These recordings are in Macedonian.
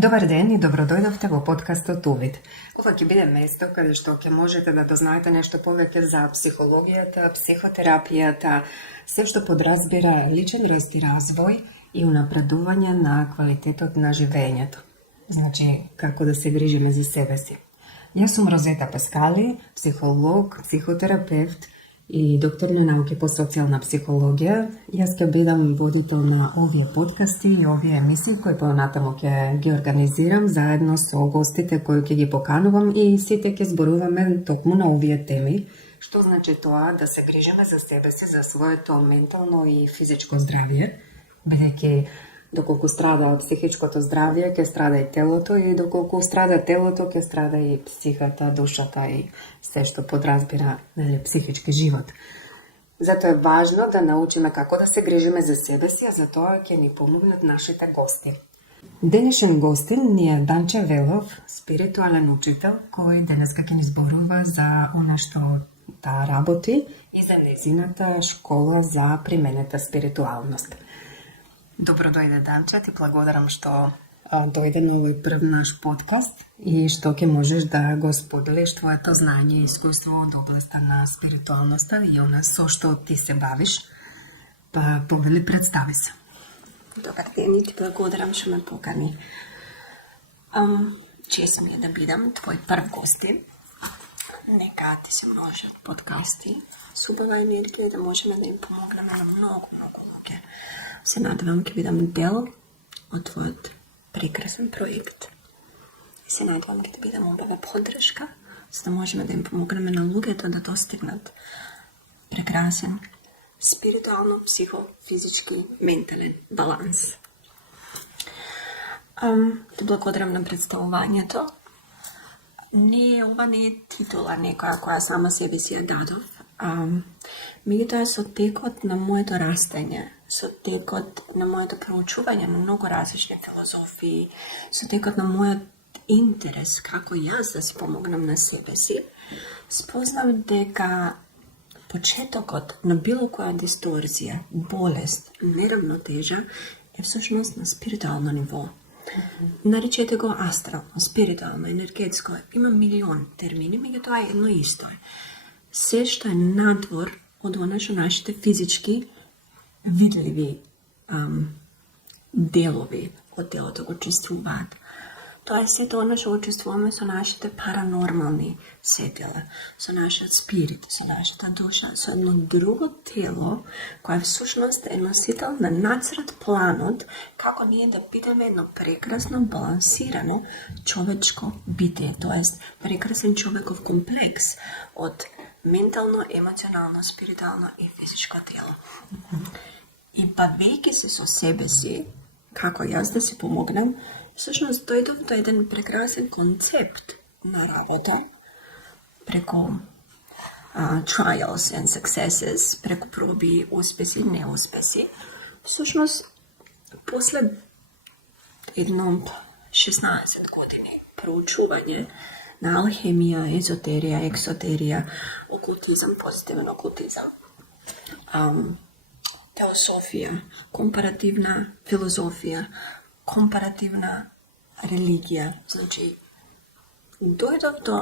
Dobar den i dobrodojdovte во подкастот Увид. Ова ќе биде место каде што ќе можете да дознаете нешто повеќе за психологијата, психотерапијата, се што подразбира личен раст и развој и унапредување на квалитетот на живењето. Значи, како да се грижиме за себе си. Јас сум Розета Пескали, психолог, психотерапевт и доктор на науки по социјална психологија. Јас ќе бидам водител на овие подкасти и овие емисии кои понатаму ќе ги организирам заедно со гостите кои ќе ги поканувам и сите ќе зборуваме токму на овие теми. Што значи тоа да се грижиме за себе си, за своето ментално и физичко здравје, бидејќи доколку страда психичкото здравје, ќе страда и телото, и доколку страда телото, ќе страда и психата, душата и се што подразбира психички живот. Затоа е важно да научиме како да се грижиме за себе си, а за тоа ќе ни помогнат нашите гости. Денешен гостин ни е Данче Велов, спиритуален учител, кој денеска ќе ни зборува за она што да работи и за нејзината школа за применета спиритуалност. Добро дојде, Данче, ти благодарам што дојде на овој прв наш подкаст и што ќе можеш да го споделиш твоето знање и искуство од областа на спиритуалноста и она со што ти се бавиш. Па повели, представи се. Добар ден и ти благодарам што ме покани. Чест ми е да бидам твој прв гостин. Нека ти се множат подкасти с убава енергија и да можеме да им помогнеме на многу луѓе. Се надевам ќе бидам дел од твојот прекрасен проект. И се надевам ќе бидам убава поддршка, за да можеме да им помогнеме на луѓето да достигнат прекрасен спиритуално, психофизички, ментален баланс. Те благодарам на представувањето. Ова не е титула некоја која сама себе си ја дадов. Меѓутоа со текот на моето растење, со текот на моето проучување на многу различни филозофии, со текот на мојот интерес како јас да си помогнам на себе си, спознав дека почетокот на било која дисторзија, болест, неравнотежа е всушност на спиритуално ниво. Наречете го астрално, спиритуално, енергетско. Има милион термини, меѓутоа е едно исто е. Се што е надвор од она што нашите физички видливи делови од телото го чувствуваат. Тоа е сето она што го чувствуваме со нашите паранормални сетила, со нашиот спирит, со нашата душа, со едно друго тело, кој всушност е носител на нацрт планот како ние да бидеме едно прекрасно балансирано човечко битие, тоест прекрасен човеков комплекс од ментално, емоционално, спиритуално и физичко тело. И бавејќи се со себе си, како јас да си помогнам, всушност дојдов до еден прекрасен концепт на работа преку trials and successes, преку проби, успеси, неуспеси. Всушност, после едно 16 години проучување на алхемија, езотерија, ексотерија, окултизам, позитивен окултизам, теософија, компаративна филозофија, компаративна религија. Значи, дојдов до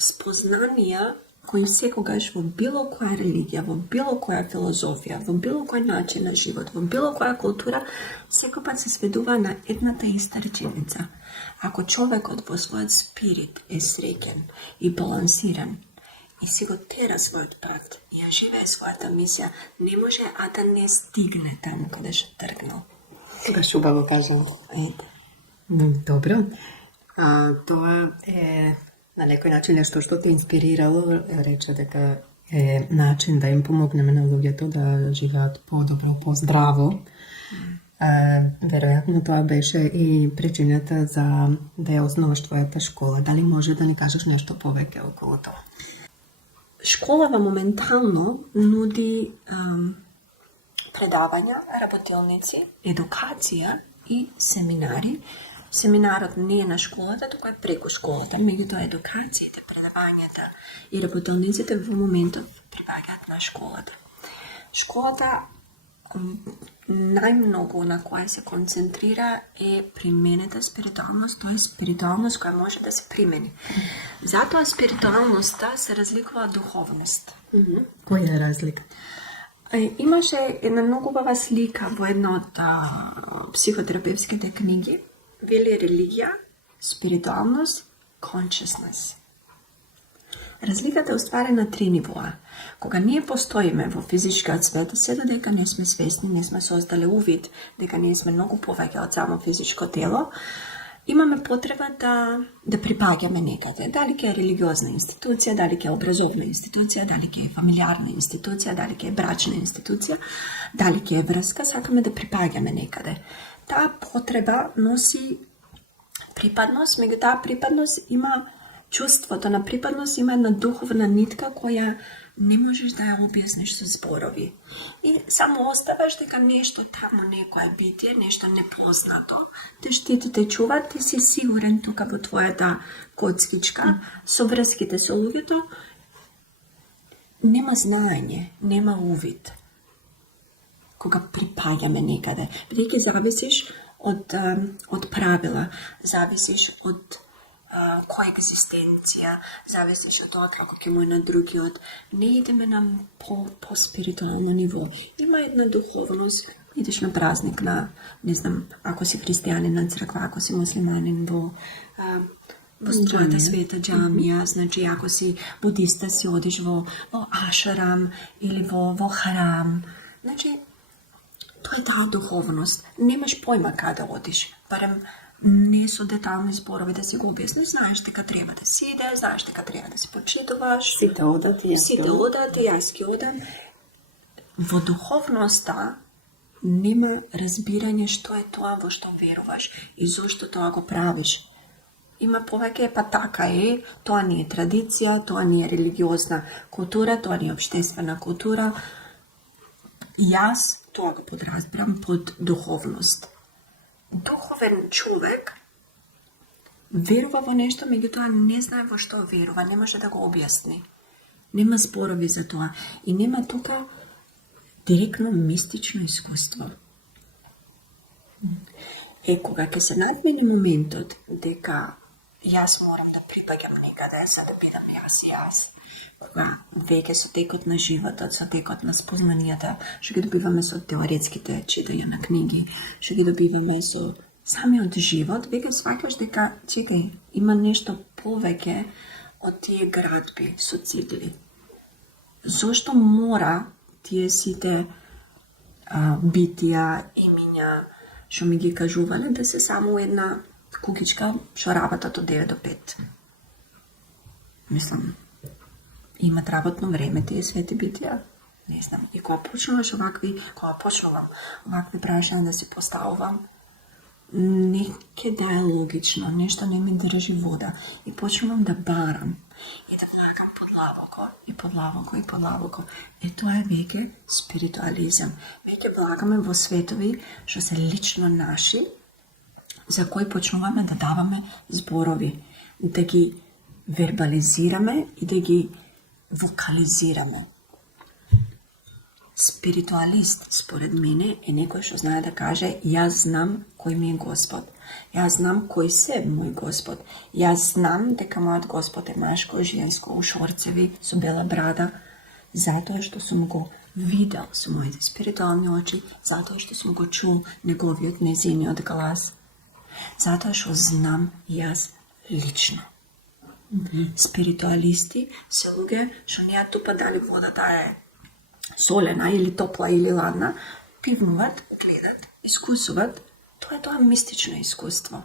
спознанија кои секогаш во било која религија, во било која филозофија, во било кој начин на живот, во било која култура, секој пат се сведува на едната иста реченица. Ако човекот во својот спирит е среќен и балансиран и си го тера својот пат и ја живее својата мисија, не може да не стигне таму каде што тргнал. Баш убаво кажам. Добро. Тоа е на некој начин нешто што те инспирирало, рече дека е начин да им помогнеме на луѓето да живеат подобро, поздраво. Веројатно тоа беше и причината за да ја основаш твојата школа. Дали може да ни кажеш нешто повеќе околу тоа? Школава моментално нуди предавања, работилници, едукација и семинари. Семинарот не е на школата, туку е преку школата, меѓутоа едукациите, предавањата и работилниците во моментот прибаѓаат на школата. Школата najmnogo na koja se koncentrira je применета спиритуалност, тоа е спиритуалност која може да се примени. Затоа спиритуалноста се разликува од духовност. Која е разлика? Имаше една многу убава слика во една од психотерапевските книги. Вели религија, спиритуалност, consciousness. Разликата е уствари на 3 нивоа. Кога ние постоиме во физичкиот свет, се додека не сме свесни, не сме создале увид дека ние сме многу повеќе од само физичко тело, имаме потреба да припаѓаме некаде. Дали ќе е религиозна институција, дали ќе е образовна институција, дали ќе е фамилиарна институција, дали ќе е брачна институција, дали ќе е врска, сакаме да припаѓаме некаде. Таа потреба носи припадност, меѓу таа припадност има чувството на припадност, има една духовна нитка која не можеш да ја објасниш со зборови. И само оставаш дека нешто таму, некое битие, нешто непознато, те штити, те чува, ти си сигурен тука во твојата коцкичка, со врските со луѓето, нема знаење, нема увид. Кога припаѓаме некаде, бидејќи зависиш од правила, зависиш од коегзистенција, зависиш од тоа како ќе му е на другиот. Не идеме на по-спиритуално ниво. Има една духовност, идеш на празник на, не знам, ако си христијанин на црква, ако си муслиманин во својата света џамија, значи ако си будиста си одиш во ашарам или во харам. Значи, тоа е таа духовност. Немаш појма каде одиш, барем не со детални зборови да си го објасниш, знаеш дека треба да си иде, знаеш дека треба да си почитуваш. Сите одат и јас ќе одам. Во духовноста нема разбирање што е тоа во што веруваш и зошто тоа го правиш. Има повеќе, па така е, тоа не е традиција, тоа не е религиозна култура, тоа не е општествена култура. Јас тоа го подразбирам под духовност. Духовен човек верува во нешто, меѓутоа не знае во што верува, не може да го објасни. Нема зборови за тоа и нема тука директно мистично искуство. Кога ќе се надмине моментот дека јас морам да припаѓам некаде за да бидам јас, кога веќе со текот на животот, со текот на спознанијата, што ги добиваме со теоретските читања на книги, што ги добиваме со самиот живот, веќе сваќаш дека, чекај, има нешто повеќе од тие градби со цигли. Зошто мора тие сите битија, имиња, што ми ги кажувале, да се само една кукичка што работат од 9 до 5? Мислам, имат работно време тие свети битија. Не знам. И кога почнувам овакви прашања да се поставувам, неке да е логично, нешто не ми држи вода. И почнувам да барам. И да влагам под лавоко. Тоа е веќе спиритуализам. Веќе влагаме во светови што се лично наши, за кои почнуваме да даваме зборови, да ги вербализираме и да ги вокализираме. Спиритуалист, според мене, е некој што знае да каже јас знам кој ми е Господ. Јас знам кој се мој Господ. Јас знам дека мојот Господ е машко, женско, у шорцеви, со бела брада, затоа што сум го видел со моите спиритуални очи, затоа што сум го чул неговиот незиниот глас, затоа што знам јас лично. Спиритуалисти се луѓе што не ја тупа дали водата е солена или топла или ладна, пивнуват, гледат, искусуват. Тоа е тоа мистично искуство.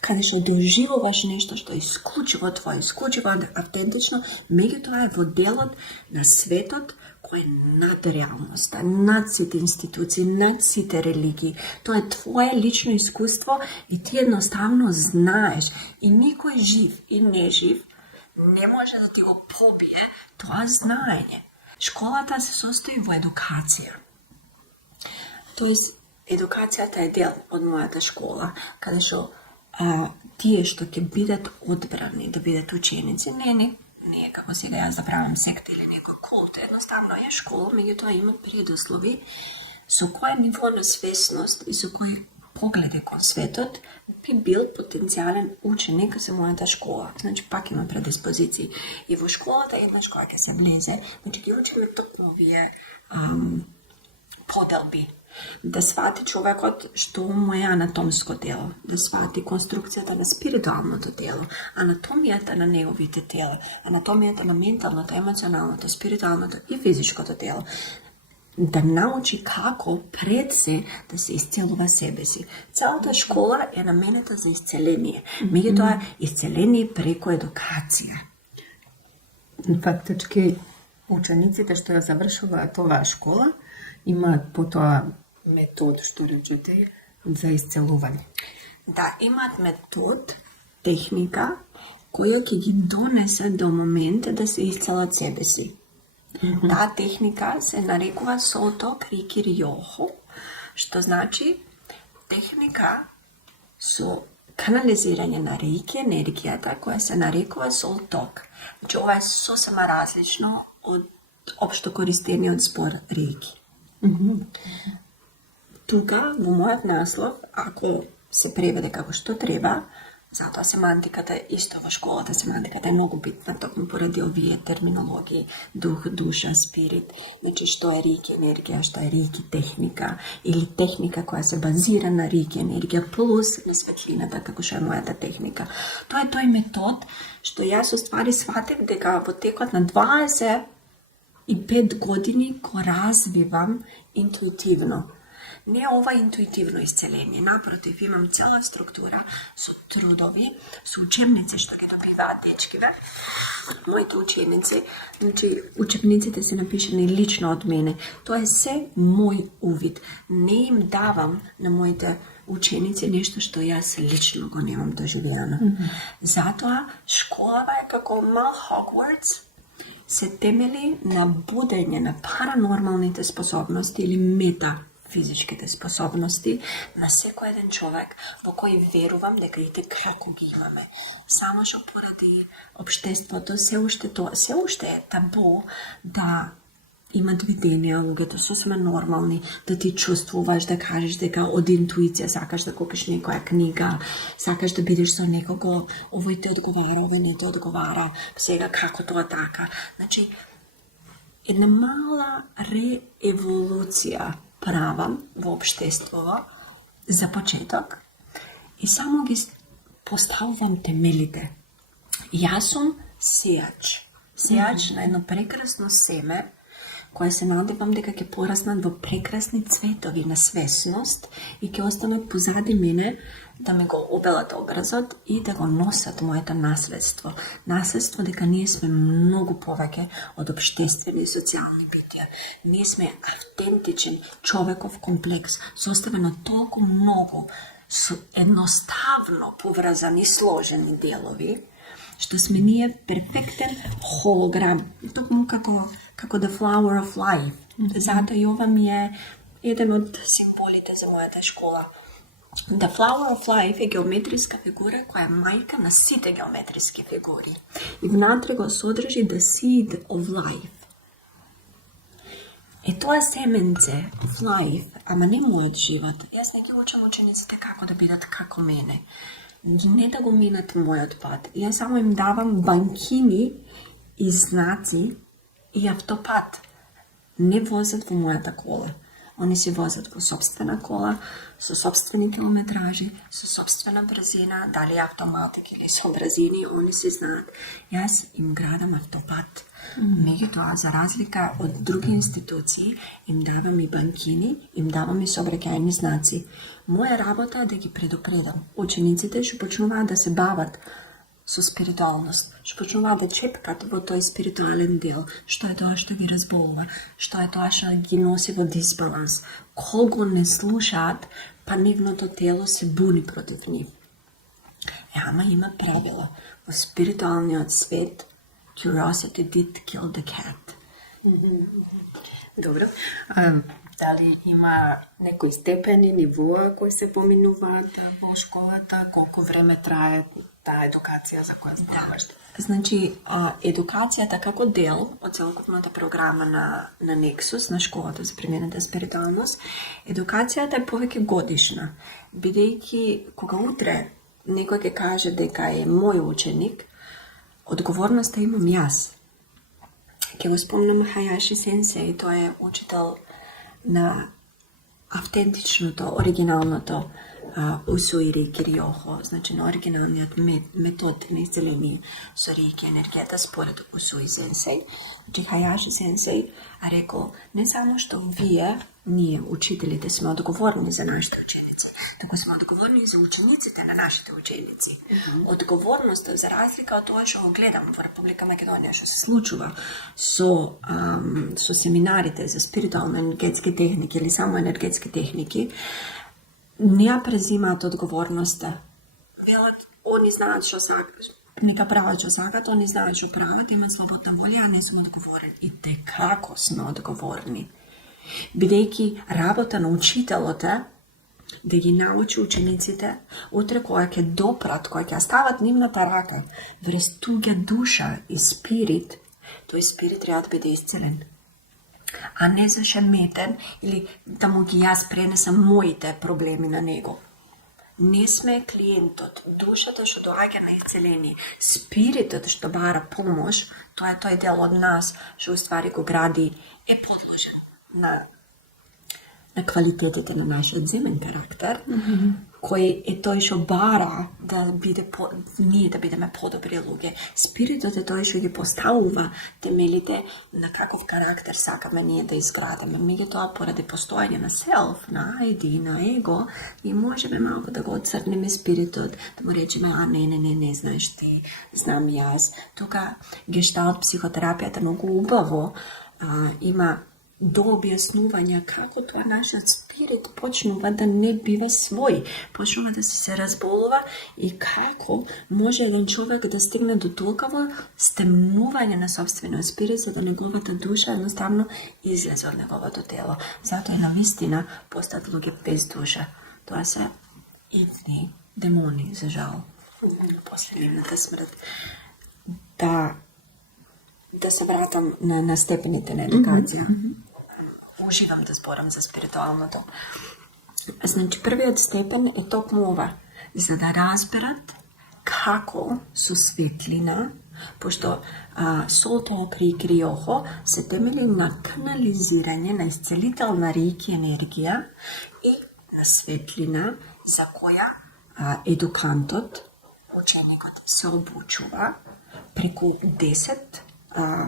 Каде што доживуваш нешто што е исклучиво твое, исклучиво автентично, меѓутоа е во делот на светот кој е над реалноста, над сите институции, над сите религии. Тоа е твое лично искуство и ти едноставно знаеш. И никој жив и нежив не може да ти го побие тоа знаење. Школата се состои во едукација. Тоест, едукацијата е дел од мојата школа, каде што тие што ќе бидат одбрани да бидат ученици, не е како сега јас да правам секта или некој култ, едноставно е школа, меѓутоа има предуслови со кој ниво на свесност и со кој погледи кон светот би бил потенцијален ученик за мојата школа. Значи, пак има предиспозиции. И во школата еднаш кога ќе се влезе, значи ги учиме токму овие поделби. Да свати човекот што му е анатомско тело, да свати конструкцијата на спиритуалното тело, анатомијата на неговите тела, анатомијата на менталното, емоционалното, спиритуалното и физичкото тело. Да научи како пред се да се исцелува себе си. Целата школа е наменета за исцеление. Меѓутоа, исцеление преку едукација. Фактички, учениците што ја завршуваат оваа школа имаат потоа метод, што речете, за исцелување. Да, имаат метод, техника, која ќе ги донесе до момент да се исцелат себе си. Таа техника се нарекува Солток Рики Риохо, што значи техника со канализирање на рики енергијата, која се нарекува Солток. Значи, ова е сосема различно од општо користениот збор рики. Тука, во мојот наслов, ако се преведе како што треба, затоа семантиката исто во школата, семантиката е многу битна, токму поради овие терминологии, дух, душа, спирит, значи што е рики енергија, што е рики техника, или техника која се базира на рики енергија, плюс на светлината, како што е мојата техника. Тоа е тој метод што јас уствари сватив дека во текот на 25 години го развивам интуитивно. Не ова интуитивно исцеление, напротив, имам цела структура со трудови, со учебници што ги добиваат дечкиве. Моите ученици, значи учебниците се напишани лично од мене. Тоа е се мој увид. Не им давам на моите ученици нешто што јас лично го немам доживеано. Затоа школава е како мал Хогвартс, се темели на будење на паранормалните способности или метафизичките способности на секој еден човек во кој верувам дека и како ги имаме. Само што поради општеството се уште е табу да имат виденија, луѓето сосема нормални, да ти чувствуваш, да кажеш дека од интуиција сакаш да купиш некоја книга, сакаш да бидеш со некого, овој те одговара, овој не те одговара, сега како тоа така. Значи, една мала рееволуција правам во општеството за почеток и само ги поставувам темелите. Јас сум сејач на едно прекрасно семе, која се надевам дека ќе пораснат во прекрасни цветови на свесност и ќе останат позади мене да ми го обелат образот и да го носат моето наследство. Наследство дека ние сме многу повеќе од општествени и социјални битија. Ние сме автентичен човеков комплекс, составен од толку многу едноставно поврзани сложени делови, што сме ние перфектен холограм, токму како The Flower of Life. Затоа и ова ми е еден од символите за мојата школа. The Flower of Life е геометриска фигура која е мајка на сите геометриски фигури. И внатре го содржи The Seed of Life. Е тоа семенце of life, ама не мојот живот. Јас не ги учам учениците како да бидат како мене. Не да го минат мојот пат. Јас само им давам банкини и знаци и автопат. Не возат во мојата кола. Они се возат во собствена кола, со собствени километражи, со собствена брзина, дали автоматик или со брзини, они се знаат. Јас им градам автопат. Меѓутоа, за разлика од други институции, им давам и банкини, им давам и сообраќајни знаци. Моја работа е да ги предупредам. Учениците што почнуваат да се бават со спиритуалност, што почнуваат да чепкат во тој спиритуален дел, што е тоа што ги разболува, што е тоа што ги носи во дисбаланс. Колку не слушаат, па нивното тело се буни против нив. Ама има правила. Во спиритуалниот свет, curiosity did kill the cat. Dobro. Дали има некои степени, нивоа кои се поминуваат во школата? Колку време трае таа едукација за која зборуваш? Значи, едукацијата како дел од целокупната програма на Nexus, на школата за примената спиритуалност, едукацијата е повеќе годишна, бидејќи кога утре некој ќе каже дека е мој ученик, одговорноста имам јас. Ќе го спомнам Хаяши Сенсеј, тој е учител на автентичното, оригиналното усуи рейки риохо, значи на оригиналниот метод на исцеление со рейки енергијата според усуи Сенсеј. Значи Хаяши Сенсеј рекол, не само што вие, ние, учителите, сме одговорни за нашите ученици, туку сме одговорни за учениците на нашите ученици. Одговорноста, за разлика од тоа што го гледам во Република Македонија, што се случува со семинарите за спиритуално-енергетски техники или само енергетски техники, не ја презимаат одговорноста. Велат, они знаат што сакат, нека прават што сакат, они знаат што прават, имат слободна волја, а не сум одговорен. И како сме одговорни? Бидејќи работа на учителот е да ги научи учениците, утре кога ќе допрат, кога ќе стават нивната рака врз туѓа душа и спирит, тој спирит треба да биде исцелен, а не зашеметен или да му ги јас пренесам моите проблеми на него. Не сме клиентот, душата што доаѓа на исцеление, спиритот што бара помош, тоа е тој дел од нас што уствари го гради, е подложен на квалитетите на нашиот земен карактер, кој е тој што бара да биде ние да бидеме подобри луѓе. Спиритот е тој што ги поставува темелите на каков карактер сакаме ние да изградиме. Меѓутоа, поради постоење на селф, на ID, на его, и можеме малку да го отцрнеме спиритот, да му речеме, не, знаеш ти, знам јас. Тука гешталт психотерапијата многу убаво има до објаснувања како тоа нашиот спирит почнува да не бива свој, почнува да се разболува и како може еден човек да стигне до толкова стемнување на собствениот спирит за да неговата душа едноставно излезе од неговото тело. Затоа на вистина постат луѓе без душа. Тоа се идни демони, за жал, после нивната смрт. Да се вратам на степените на едукација. Уживам да зборам за спиритуалното. Значи, првиот степен е токму ова, за да разберат како со светлина, пошто солто окри и криохо се темели на канализирање на исцелителна рейки енергија и на светлина за која едукантот, ученикот се обучува преку 10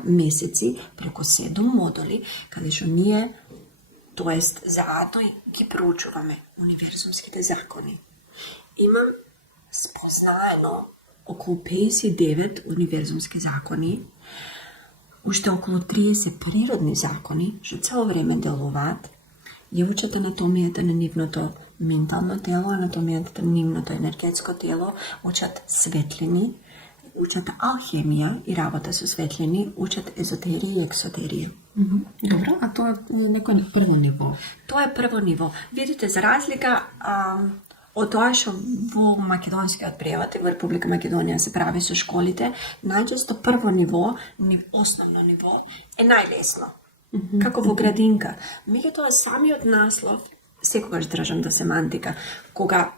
месеци, преку 7 модули, каде што ние, тоест заедно ги проучуваме универзумските закони. Имам спознаено околу 59 универзумски закони, уште околу 30 природни закони, што цело време делуваат, ги учат анатомијата на нивното ментално тело, анатомијата на нивното енергетско тело, учат светлини, учат алхемија и работа со светлини, учат езотерија и ексотерија. Добро, а тоа е некој прво ниво? Тоа е прво ниво. Видите, за разлика од тоа што во македонскиот превод и во Република Македонија се прави со школите, најчесто прво ниво, основно ниво, е најлесно. Како во градинка. Меѓутоа самиот наслов, секогаш држам да семантика, кога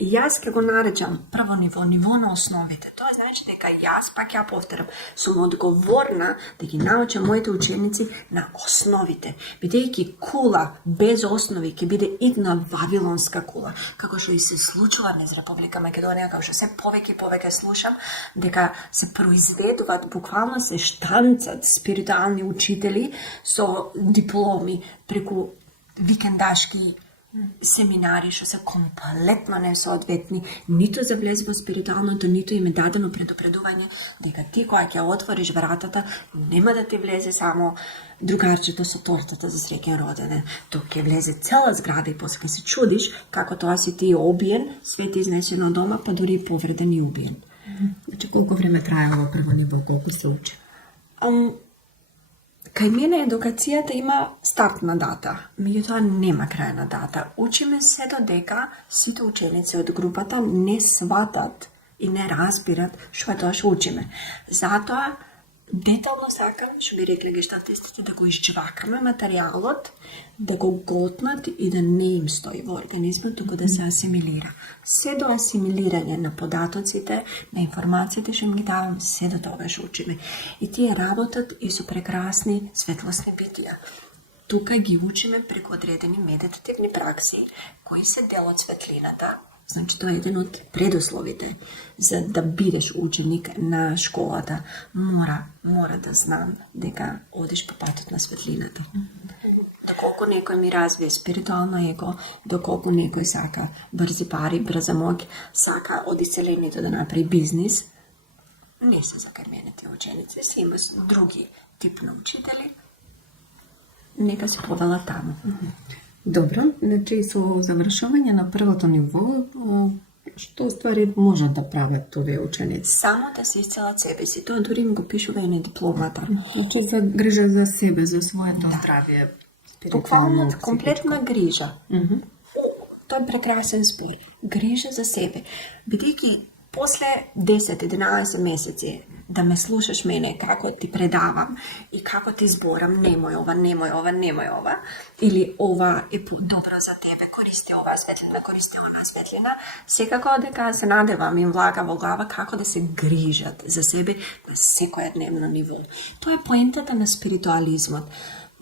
јас ќе го наречам прво ниво, ниво на основите, тоа значи дека јас, пак ја повторам, сум одговорна да ги научам моите ученици на основите. Бидејќи кула без основи ќе биде една вавилонска кула, како што и се случува низ Република Македонија, како што се повеќе и повеќе слушам, дека се произведуваат, буквално се штанцат спиритуални учители со дипломи преку викендашки семинари што се комплетно несоодветни, ниту за влез во спиритуалното, ниту им е дадено предупредување дека ти кога ќе отвориш вратата, нема да ти влезе само другарчето со тортата за среќен роденден. Тук ќе влезе цела зграда и после ќе се чудиш како тоа си ти обиен, све ти изнесено од дома, па дури и повреден и убиен. Значи колку време трае во прво ниво, колку се учи? Кај мене едукацијата има стартна дата, меѓутоа нема крајна дата. Учиме се додека сите ученици од групата не сватат и не разбират што е тоа што учиме. Затоа детално сакам, што би рекле гешталтистите, да го изџвакаме материјалот, да го готнат и да не им стои во организмот, туку да се асимилира. Се до асимилирање на податоците, на информациите што им ги давам, се до тоа што учиме. И тие работат и со прекрасни светлосни битија. Тука ги учиме преку одредени медитативни пракси, кои се дел од светлината. Значи, тоа е еден од предусловите за да бидеш ученик на школата. Мора да знам дека одиш по патот на светлината. Доколку некој ми развие спиритуално его, доколку некој сака брзи пари, брза моќ, сака од исцелението да направи бизнис, не се за кај мене тие ученици, се има други тип на учители, нека се подала таму. Добро, значи со завршување на првото ниво, што ствари можат да прават овие ученици? Само да се исцелат себе си. Тоа дури им го пишува и на дипломата. Значи за грижа за себе, за своето здравје, Буквално комплетна грижа. Тоа е прекрасен збор. Грижа за себе. Бидејќи после 10-11 месеци да ме слушаш мене како ти предавам и како ти зборам, немој ова, или ова е добро за тебе, користи оваа светлина, користи онаа светлина, секако дека се надевам им влага во глава како да се грижат за себе на секој дневно ниво. Тоа е поентата на спиритуализмот.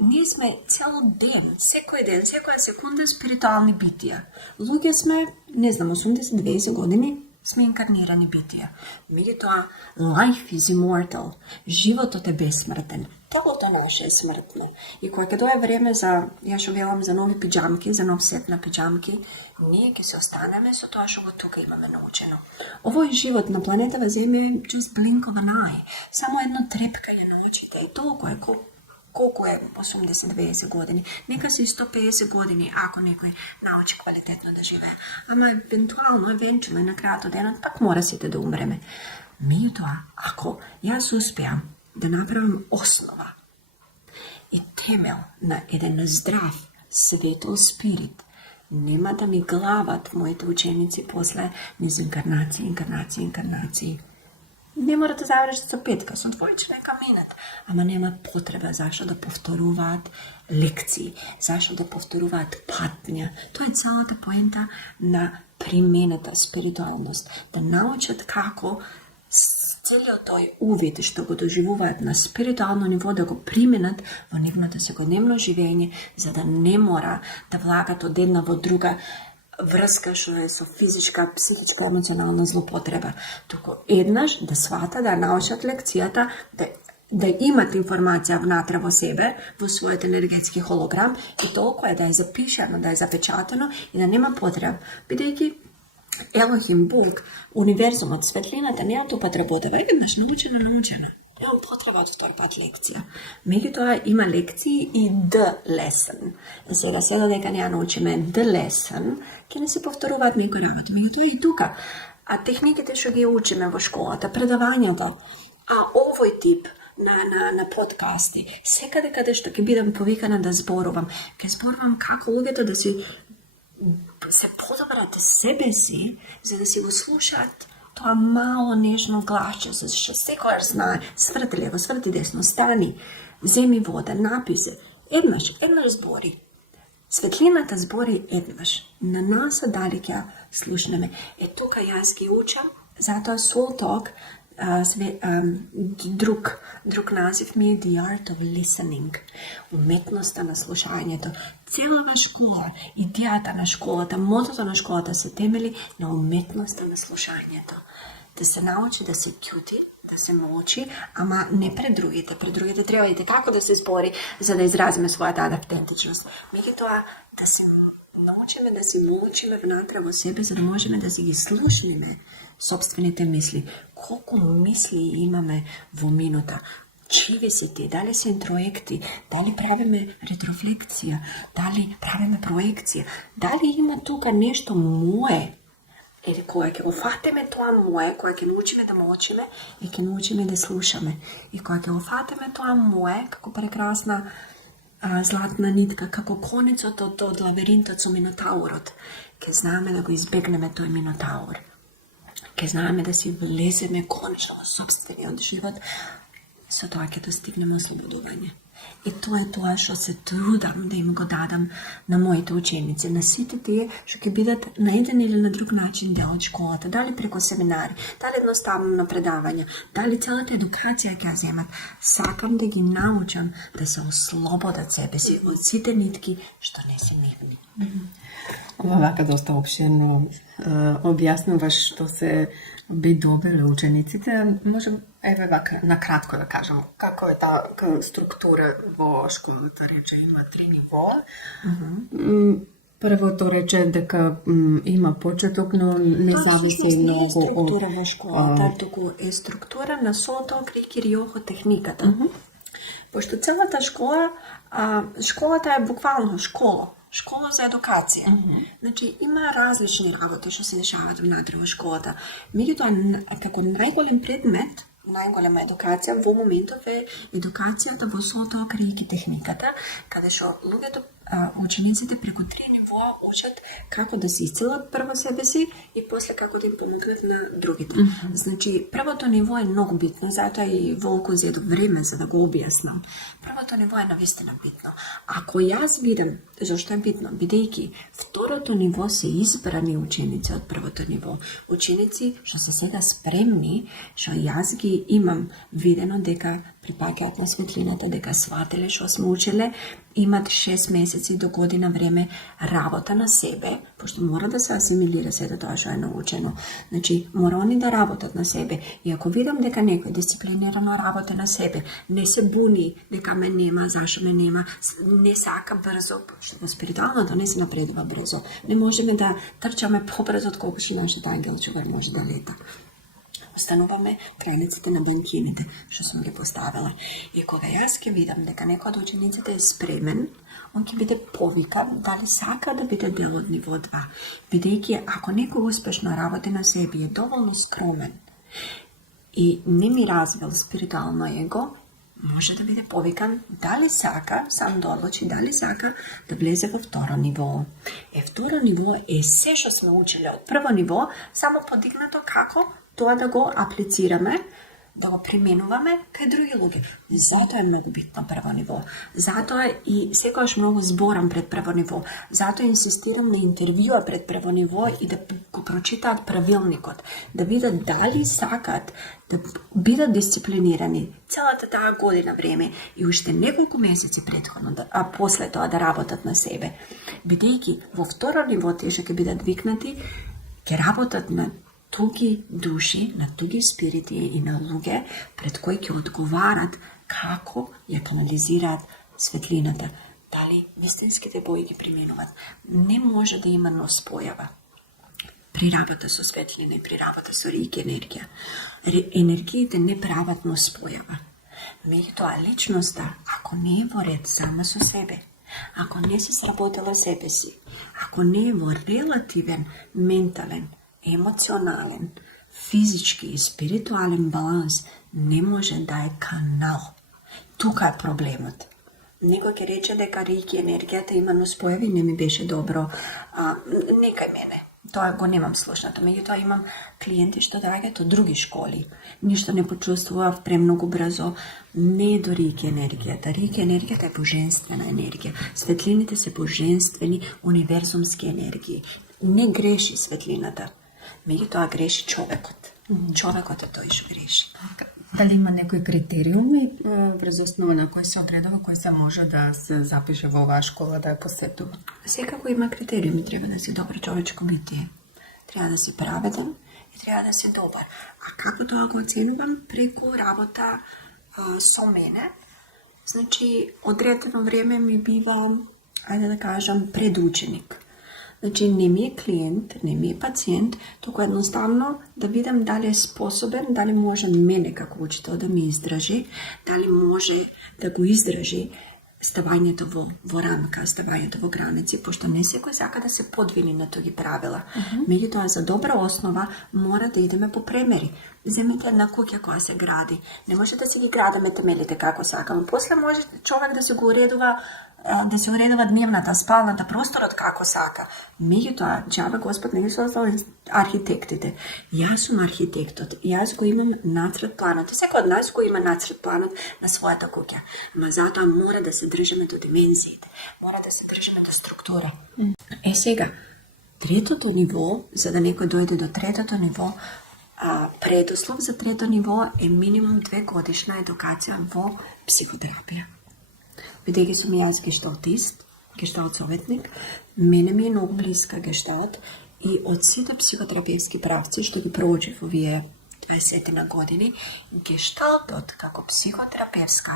Ние сме цело ден, секоја секунда спиритуални битија. Луѓе сме, 80-20 години, сме инкарнирани битија. Меѓутоа, life is immortal. Животот е бесмртен. Телото наше е смртно. И кога ќе дое време за, ја што велам за нови пиџамки, за нов сет на пиџамки, ние ќе се останеме со тоа што го тука имаме научено. Овој живот на планетава Земја е just blink of an eye. Само едно трепкање на очите. И толку е колку е 80-20 години. Нека се и 150 години, ако некој научи квалитетно да живее. Ама евентуално, и на крајот од денот, пак мора сите да умреме. Меѓутоа, ако јас успеам да направам основа и темел на еден здрав, светол спирит, нема да ми глават моите ученици после низ инкарнации. Не мора да завршат со петка, со двојче нека минат. Ама нема потреба зашто да повторуваат лекции, зашто да повторуваат патња. Тоа е целата поента на примената спиритуалност. Да научат како целиот тој увид што го доживуваат на спиритуално ниво да го применат во нивното секојдневно живење, за да не мора да влагат од една во друга врска што е со физичка, психичка, емоционална злопотреба. Туку еднаш да свата, да научат лекцијата, да имат информација внатре во себе, во својот енергетски холограм, и толку е да е запишано, да е запечатано и да нема потреба. Бидејќи Елохим, Бог, универзумот, светлината не употребува, еднаш научено. Немам потреба од втор пат лекција. Меѓутоа има лекции и the lesson. Сега дека не ја научиме the lesson, ќе не се повторуваат некои работи. Меѓутоа и тука. А техниките што ги учиме во школата, предавањата, а овој тип на подкасти, секаде каде што ќе бидам повикана да зборувам, ќе зборувам како луѓето да се подобрат себе си, за да си го слушаат тоа мало нежно гласче, што секојаш знае, сврти лево, сврти десно, стани, земи вода, напи се. Еднаш збори. Светлината збори еднаш. На нас дали ќе слушнеме. Тука јас ги учам, затоа Soul Talk, друг назив ми е The Art of Listening, уметноста на слушањето. Целава школа, идејата на школата, мотото на школата се темели на уметноста на слушањето. Да се научи да се ќути, да се молчи, ама не пред другите. Пред другите треба и како да се збори за да изразиме својата автентичност. Меѓутоа да се научиме да се молчиме внатре во себе, за да можеме да си ги слушнеме собствените мисли. Колку мисли имаме во минута? Чиви си ти? Дали се интроекти? Дали правиме ретрофлексија? Дали правиме проекција? Дали има тука нешто мое? Или кога ќе го фатиме тоа мое, кога ќе научиме да молчиме и ќе научиме да слушаме. И кога ќе го фатиме тоа мое, како прекрасна златна нитка, како конецот од лавиринтот со Минотаурот, ќе знаеме да го избегнеме тој Минотаур. Ќе знаеме да си влеземе конечно во собствениот живот, со тоа ќе достигнеме ослободување. И тоа е тоа што се трудам да им го дадам на моите ученици, на сите тие што ќе бидат на еден или на друг начин дел од школата, дали преку семинари, дали едноставно на предавања, дали целата едукација ќе ја земат. Сакам да ги научам да се ослободат себе си од сите нитки што не се нивни. Ова вака доста обширно објаснуваш што се би добиле учениците. Можем еве вака на кратко да кажам како е таа структура во школата, рече има 3 нивоа. Првото рече дека има почеток, но не зависи многу од структура во школата, туку е структура на сото крикириохо техниката. Пошто целата школа, школата е буквално школа за едукација. Значи, има различни работи што се дешаваат внатре во школата. Меѓутоа, како најголем предмет, најголема едукација во моментов е едукацијата во сото кријки техниката, каде што луѓето, учениците преку 3 нивоа учат како да се исцелат прво себе си и после како да им помогнат на другите. Значи, првото ниво е многу битно, затоа и волку зедо време за да го објаснам. Првото ниво е навистина битно. Ако јас видам зашто е битно, бидејќи второто ниво се избрани ученици од првото ниво, ученици што се сега спремни, што јас ги имам видено дека припаѓаат на светлината, дека сватиле што сме учеле, имат 6 месеци до година време работа на себе, пошто мора да се асимилира сето тоа што е научено. Значи, мора они да работат на себе. И ако видам дека некој дисциплинирано работи на себе, не се буни дека ме нема, зашо ме нема, не сака брзо, што во спиритуалното не се напредува брзо. Не можеме да трчаме побрзо од колку што нашиот ангел чувар може да лета. Остануваме границите на банкините, што сум ги поставила. И кога јас ќе видам дека некој од учениците е спремен, он ќе биде повикан дали сака да биде дел од ниво 2. Бидејќи ако некој успешно работи на себе и е доволно скромен и не ми развил спиритуално его, може да биде повикан дали сака, сам да одлучи дали сака да влезе во второ ниво. Второ ниво е се што сме учеле од прво ниво, само подигнато како тоа да го аплицираме, да го применуваме кај други луѓе. Затоа е многу битно прво ниво. Затоа и секогаш многу зборам пред прво ниво. Затоа инсистирам на интервјуа пред прво ниво и да го прочитаат правилникот, да видат дали сакат да бидат дисциплинирани целата таа година време и уште неколку месеци претходно, а после тоа да работат на себе. Бидејќи во второ ниво тие што ќе бидат викнати, ќе работат на туги души, на туги спирити и на луѓе пред кои ќе одговарат како ја канализираат светлината. Дали вистинските бои ги применуваат. Не може да има носпојава при работа со светлина и при работа со реiki енергија. Енергиите не прават носпојава. Меѓутоа, личноста, ако не е во ред сама со себе, ако не си сработила себе си, ако не е во релативен, ментален, емоционален, физички и спиритуален баланс, не може да е канал. Тука е проблемот. Некој ќе рече дека реiki енергијата има носпојави, не ми беше добро. Некај мене. Тоа го немам слушнато. Меѓутоа имам клиенти што доаѓаат од други школи. Ништо не почувствував премногу брзо. Не е до реики енергијата. Реики енергијата е божествена енергија. Светлините се божествени, универзумски енергии. Не греши светлината. Меѓутоа греши човекот. Човекот е тој што греши. Дали има некои критериуми врз основа на кои се одредува кој се може да се запише во оваа школа да ја посетува? Секако има критериуми, треба да си добро човечко битие. Треба да си праведен и треба да си добар. А како тоа го оценувам? Преку работа со мене. Значи, одредено време ми бива, ајде да кажам, предученик. Значи, не ми е клиент, не ми е пациент, туку едноставно да видам дали е способен, дали може мене како учител да ми издржи, дали може да го издржи ставањето во рамка, ставањето во граници, пошто не секој сака да се подвини на тоги правила. Меѓутоа, за добра основа мора да идеме по премери. Земите една куќа која се гради. Не може да си ги градаме темелите како сакаме. После може човек да се го уредува дневната, спалната, просторот како сака. Меѓутоа, џабе Господ не ги создал архитектите. Јас сум архитектот. Јас го имам нацрт планот. И секој од нас го има нацрт планот на својата куќа. Ама затоа мора да се држиме до димензиите. Мора да се држиме до структура. Сега, третото ниво, за да некој дојде до третото ниво, предуслов за трето ниво е минимум 2 годишна едукација во психотерапија. Бидејќи сум јас гешталтист, гешталт советник, мене ми е многу блиска гешталт и од сите психотерапевски правци што ги проучив овие 20 на години, гешталтот како психотерапевска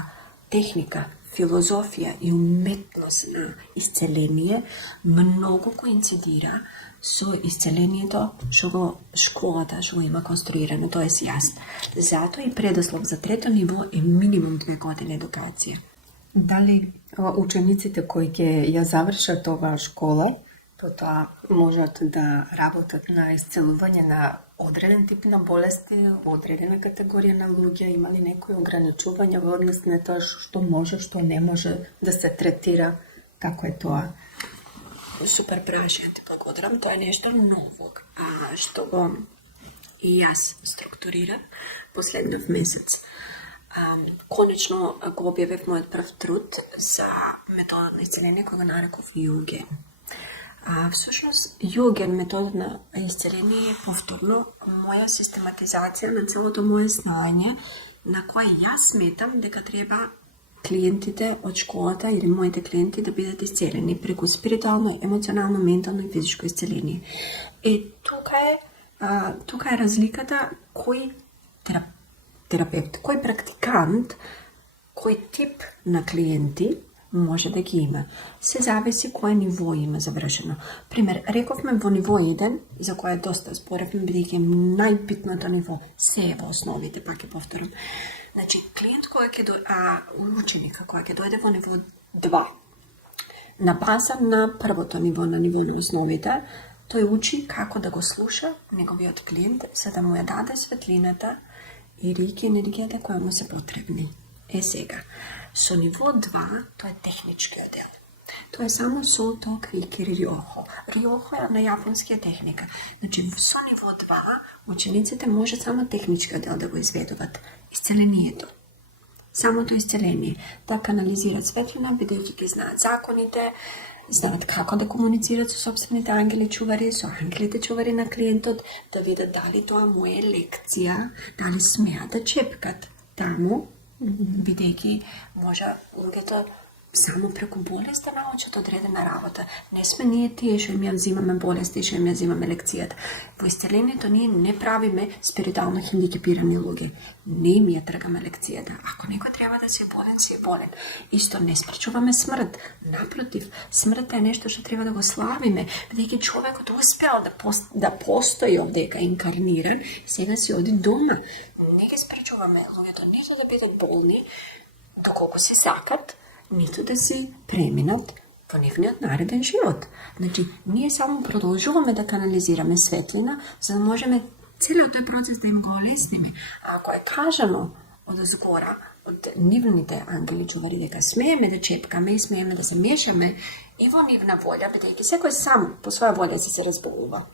техника, филозофија и уметност на исцеление многу коинцидира со исцелението што го школата што го има конструирано, тоест јас. Затоа и предуслов за трето ниво е минимум 2 години едукација. Дали учениците кои ќе ја завршат оваа школа, потоа можат да работат на исцелување на одреден тип на болести, одредена категорија на луѓе, има ли некои ограничувања во однос на тоа што може, што не може да се третира, како е тоа? Супер прашање, те благодарам, тоа е нешто ново, што го и јас структурирав последнав месец. Конечно го објавив мојот прв труд за методот на исцеление кој го нареков Југен. Всушност, Југен, методот на исцеление е повторно моја систематизација на целото моје знаење на која јас сметам дека треба клиентите од школата или моите клиенти да бидат исцелени преку спиритуално, емоционално, ментално и физичко исцеление. Тука е разликата кој терапевт, кој практикант, кој тип на клиенти може да ги има. Се зависи кое ниво има завршено. Пример, рековме во ниво 1, за кое доста зборевме, бидејќи најбитното ниво се е во основите, пак ќе повторам. Значи, клиент ученик кој ќе дојде во ниво 2, на база на првото ниво, на основите, тој учи како да го слуша неговиот клиент, за да му ја даде светлината и рики енергијата која му се потребни. Сега, со ниво 2, тоа е техничкиот дел. Тоа е само со ток, рики, риохо. Риохо е на јапонскија техника. Значи, со ниво 2, учениците може само техничкиот дел да го изведуваат. Исцелението. Самото исцеление. Да канализираат светлина, бидејќи ги знаат законите, знаат како да комуницираат со собствените ангели чувари, со ангелите чувари на клиентот, да видат дали тоа му е лекција, дали смеат да чепкат таму, бидејќи може луѓето само преку болест да научат одредена работа. Не сме ние тие што им ја взимаме болест и што им ја взимаме лекцијата. Во исцелението ние не правиме спиритуално хендикепирани луѓе. Не им ја тргаме лекцијата. Ако некој треба да се болен, се е болен. Исто не спречуваме смрт. Напротив, смртта е нешто што треба да го славиме, бидејќи човекот успеал да постои овдека инкарниран, сега си оди дома. Не ги спречуваме луѓето нито да бидат болни, доколку се сакат, нито да си преминат во нивниот нареден живот. Значи, ние само продолжуваме да канализираме светлина, за да можеме целиот тој процес да им го олесниме. А ако е кажано од згора, од нивните ангели чувари дека смееме да чепкаме и смееме да се мешаме и во нивна волја, бидејќи секој сам по своја волја се разболува.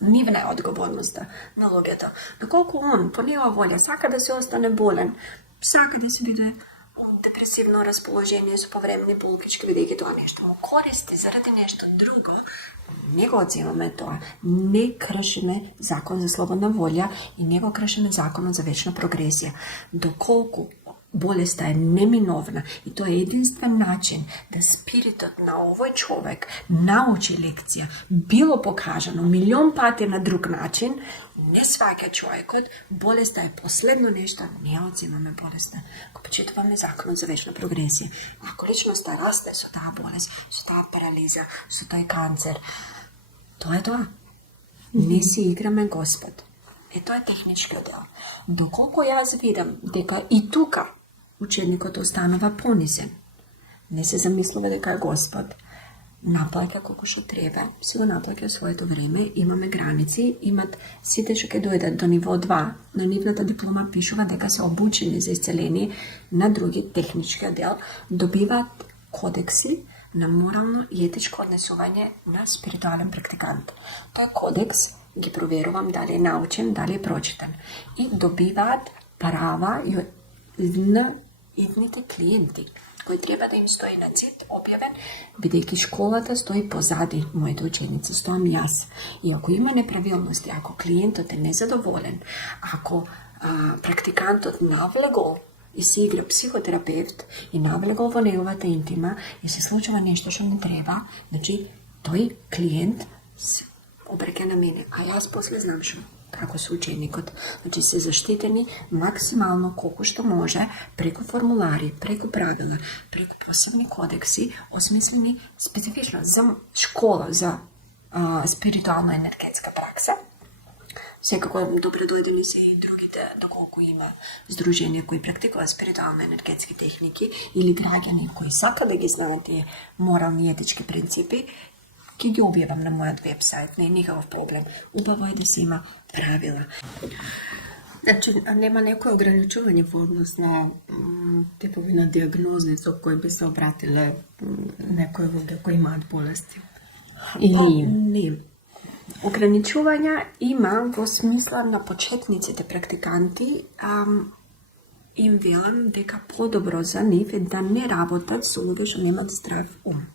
Нивна е одговорноста на луѓето. Доколку он по нега волја сака да се остане болен, сака да се биде депресивно расположение со повремени болкички, бидејќи тоа нешто му користи заради нешто друго, не го одземаме тоа. Не кршиме закон за слободна волја и не го кршиме законот за вечна прогресија. Доколку болеста е неминовна и тоа е единствен начин да спиритот на овој човек научи лекција, било покажано милион пати на друг начин, не сваќа човекот, болеста е последно нешто, не одземаме болеста. Го почитуваме законот за вечна прогресија. Ако личноста расте со таа болест, со таа парализа, со тој канцер, тоа е тоа. Не си играме Господ. Тоа е техничкиот дел. Доколку јас видам дека и тука ученикот останува понизен, не се замислува дека е Господ. Наплаќа колку што треба, си го наплаќа своето време, имаме граници, имат сите што ќе дојдат до ниво 2, на нивната диплома пишува дека се обучени за исцеление на други технички дел, добиваат кодекси на морално и етичко однесување на спиритуален практикант. Тој кодекс ги проверувам дали е научен, дали е прочитан и добиваат права на идните клиенти, кој треба да им стои на зид објавен, бидејќи школата стои позади моите ученици, стоам јас. И ако има неправилности, ако клиентот е незадоволен, ако практикантот навлегол и се игра психотерапевт и навлегол во неговата интима и се случува нешто што не треба, значи тој клиент се обреќа на мене, а јас после знам што како се ученикот. Значи се заштитени максимално колку што може преку формулари, преку правила, преку посебни кодекси, осмислени специфично за школа за спиритуална енергетска пракса. Секако добре дојдени се и другите, доколку има здруженија кои практикуваат спиритуално енергетски техники или граѓани кои сака да ги знаат тие морални и етички принципи, ќе ги објавам на мојот вебсайт, не е никаков проблем. Убаво е да се има правила. Значи, нема некој ограничување во однос на типови на диагнози со кои би се обратиле некои луѓе кои имаат болести? Или Не. Ограничувања има во смисла на почетниците практиканти, им велам дека подобро за нив е да не работат со луѓе што немаат здрав ум.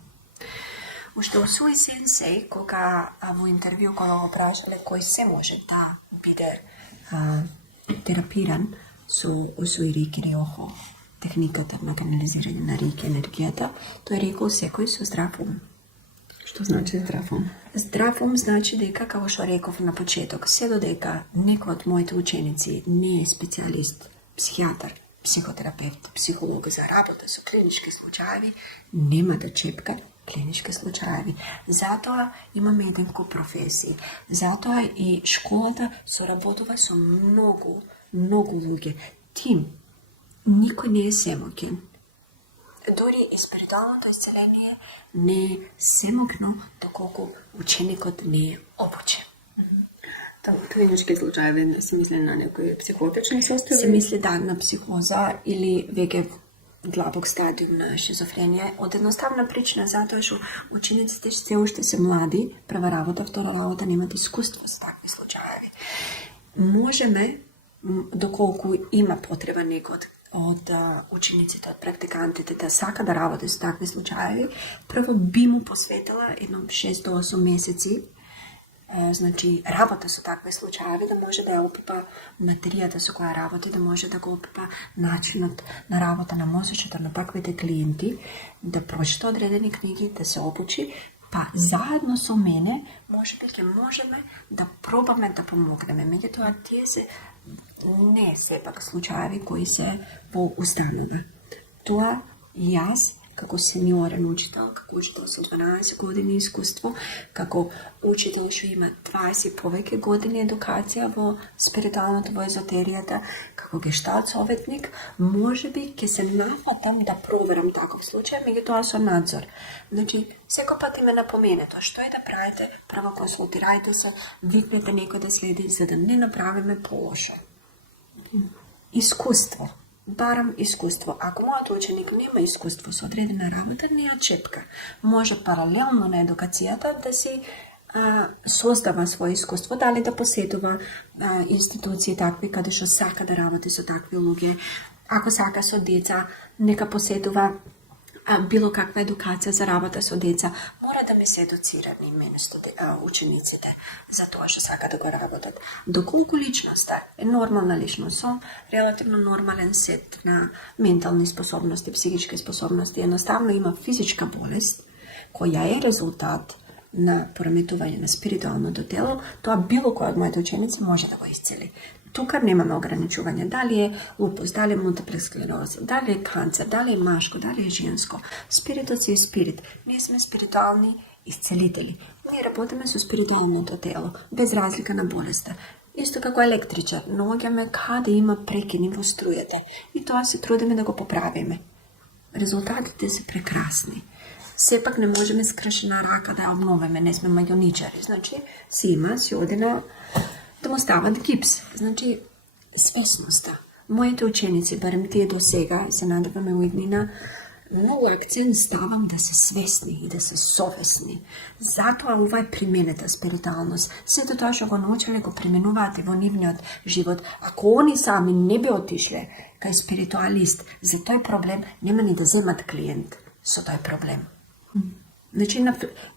Уште Усуи сенсеј, кога во интервју кога го прашале кој се може да биде терапиран со Усуи Рики Риохо, техниката на канализирање на Рики енергијата, тој рекол секој со здрав ум. што значи здрав ум? Здрав ум значи дека, како што реков на почеток, се додека некој од моите ученици не е специјалист, психијатар, психотерапевт, психолог за работа со клинички случаи, нема да чепка клинички случаи. Затоа имаме еден куп професии. Затоа и школата соработува со многу луѓе. Тим, никој не е семоќен. Дори и спиритуалното исцеление не е семокно доколку ученикот не е обучен. Клинички случаи не се мисли на некои психотични состојби? Се мисли на психоза или веќе длабок стадиум на шизофренија, од едноставна причина, затоа што учениците се уште се млади, прва работа, втора работа, немат искуство со такви случаи. Можеме, доколку има потреба некој од учениците, од практикантите да сака да работи со такви случаи, прво би му посветила едно 6 до 8 месеци, значи работа со такви случаи, да може да ја опипа материјата со која работи, да може да го опипа начинот на работа на мозочето на таквите клиенти, да прочита одредени книги, да се обучи, па заедно со мене можеби ќе можеме да пробаме да помогнеме. Меѓутоа тие се не сепак случаи кои се во установа. Тоа јас како сениорен учител, како учител со 12 години искуство, како учител што има 20 повеќе години едукација во спиритуалното, во езотеријата, како гешталт советник, можеби ќе се нафатам да проверам таков случај, меѓутоа со надзор. Значи, секој пат ме напоменето, што е да правите, прво консултирајте се, викнете некој да следи, за да не направиме полошо. Искуство. Барам искуство. Ако мојот ученик нема искуство со одредена работа, не ја чепка. Може паралелно на едукацијата да си создава своје искуство, дали да посетува институции такви каде што сака да работи со такви луѓе. Ако сака со деца, нека посетува било каква едукација за работа со деца. Мора да ми се едуцирани мене учениците за тоа што сака да го работат. Доколку личноста е нормална личност, со релативно нормален сет на ментални способности, психички способности, едноставно има физичка болест, која е резултат на пореметување на спиритуалното тело, тоа било кој од моите ученици може да го исцели. Тука немаме ограничување. Дали е лупус, дали е мултипла склероза, дали е канцер, дали е машко, дали е женско. Спиритот си е спирит. Ние сме спиритуални исцелители. Ние работиме со спиритуалното тело, без разлика на болеста. Исто како електричар, наоѓаме каде има прекини во струјата и тоа се трудиме да го поправиме. резултатите се прекрасни. Сепак не можеме скршена рака да ја обновиме, не сме маѓоничари. Значи, си оди да му стават гипс. Значи, свесноста. Моите ученици, барем тие до сега, се надеваме у иднина, многу акцент ставам да се свесни и да се совесни. Затоа ова е применета спиритуалност. Сето тоа што го научиле го применуваат и во нивниот живот. Ако они сами не би отишле кај спиритуалист за тој проблем, нема ни да земат клиент со тој проблем. Значи,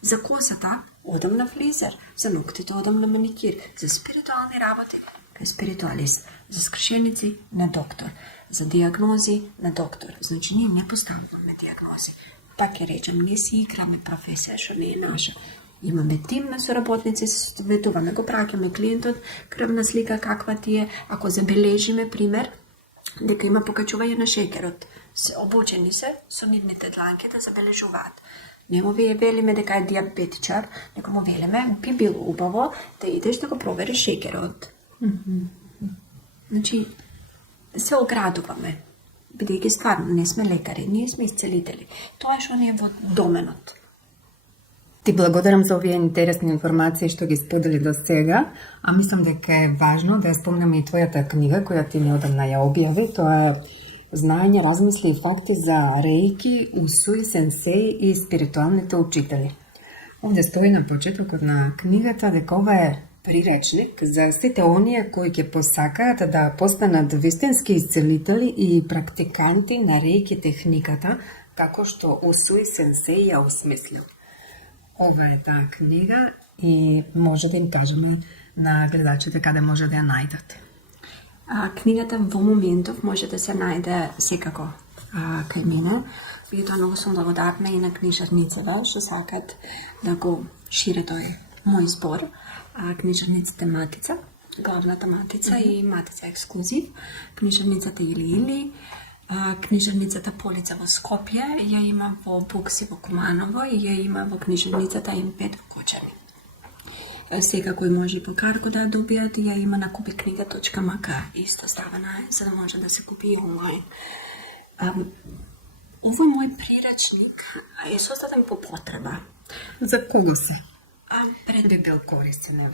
за косата одам на фризер, за ноктите одам на маникир, за спиритуални работи кај спиритуалист, за скршеници на доктор, за диагнози на доктор. Значи, ние не поставуваме диагнози. Пак ќе речем, ние си играме професија што не е наша. Имаме тим на соработници, се советуваме, го праќаме клиентот, крвна слика каква ти е, ако забележиме, пример, дека има покачување на шекерот. Обучени се со нивните дланки да забележуваат. Не му вие велиме дека е диабетичар, дека му велиме би било убаво да идеш да го провериш шекерот. Значи, се оградуваме, бидејќи стварно не сме лекари, ние сме исцелители. Тоа е што ни е во доменот. Ти благодарам за овие интересни информации што ги сподели до сега, а мислам дека е важно да ја спомнеме и твојата книга која ти неодамна ја објави. Тоа е Знаење, размисли и факти за реики, усуи, сенсеи и спиритуалните учители. Овде стои на почетокот на книгата дека ова е приречник за сите оние кои ќе посакаат да постанат вистински исцелители и практиканти на реики техниката, како што Усуи сенсеи ја осмислил. Ова е таа книга и може да им кажеме на гледачите каде може да ја најдат. Книгата во моментов може да се најде секако кај мене. Меѓутоа многу сум благодарна и на книжарниците што сакат да го шире тој мој збор. Книжарниците Матица, главната Матица и Матица Ексклузив, книжарницата Или, книжарницата Полица во Скопје, ја има во Букси во Куманово и ја има во книжарницата М5 во Кочани. Секако и може и по карго да ја добијат, ја има на kupiknjiga.mk, исто ставена е, за да може да се купи и онлайн. Овој мој приречник е создаден по потреба. За кого се? Би бил корисен,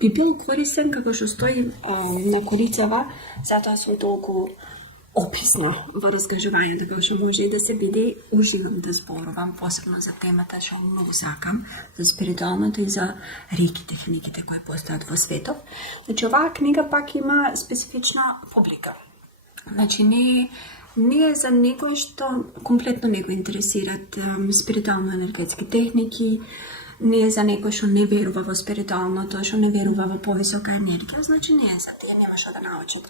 Би бил корисен како што стои на корицава, затоа сум толку описна во разкажувањето, како што може и да се биде, уживам да зборувам, посебно за темата што многу сакам, за спиритуалното и за реики техниките кои постојат во светот. Значи, оваа книга пак има специфична публика. Значи, не е за некој што комплетно не го интересират спиритуално-енергетски техники, не е за некој што не верува во спиритуалното, што не верува во повисока енергија, значи не е за тие, нема што да научат.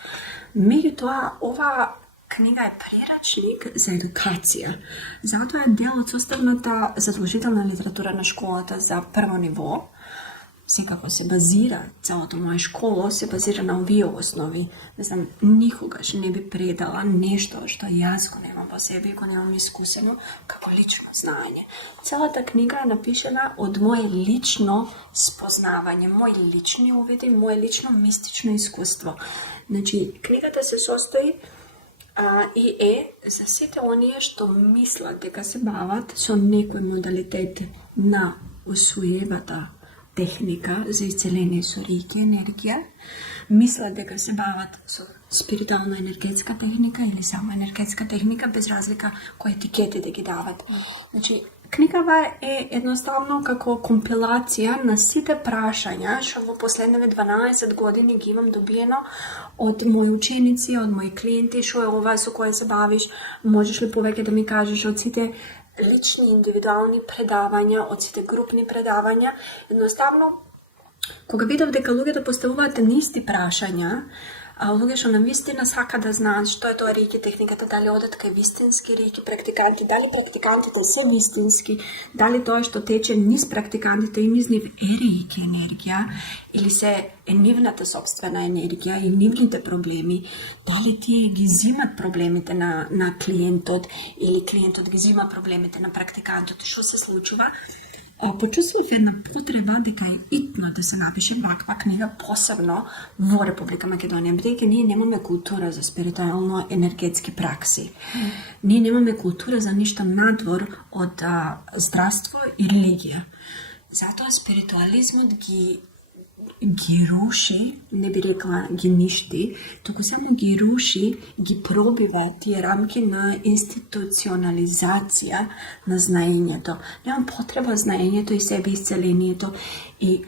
Меѓутоа, ова книга е прирачник за едукација. Затоа е дел од составната задолжителна литература на школата за прво ниво. Секако се базира, целото моја школа се базира на овие основи. Не знам, никогаш не би предала нешто што јас го немам во себе и го немам искусено како лично знаење. Целата книга е напишена од моje лично спознавање, мои лични увиди, моje лично мистично искуство. Значи, книгата се состои и е за сите оние што мислат дека се бават со некој модалитет на усвоевата техника за исцеление со реики енергија, мислат дека се бават со спиритуална енергетска техника или само енергетска техника, без разлика кои етикети да ги дават. Значи, книгава е едноставно како компилација на сите прашања што во последниве 12 години ги имам добиено од мои ученици, од мои клиенти, што е ова со кое се бавиш, можеш ли повеќе да ми кажеш од сите лични, индивидуални предавања, од сите групни предавања. Едноставно, кога видов дека луѓето поставуваат нисти прашања, луѓе што на вистина сака да знаат што е тоа реики техниката, дали одат кај вистински реики практиканти, дали практикантите се вистински, дали тоа што тече низ практикантите и низ нив е реики енергија, или се е нивната собствена енергија и нивните проблеми, дали тие ги зимат проблемите на клиентот или клиентот ги зима проблемите на практикантот, што се случува. Почувствував една потреба дека е итно да се напише ваква книга, посебно во Република Македонија, бидејќи ние немаме култура за спиритуално-енергетски пракси. Ние немаме култура за ништо надвор од здравство и религија. Затоа спиритуализмот ги руши, не би рекла ги ништи, туку само ги руши, ги пробива тие рамки на институционализација на знаењето. Немам потреба знаењето и себе исцелението и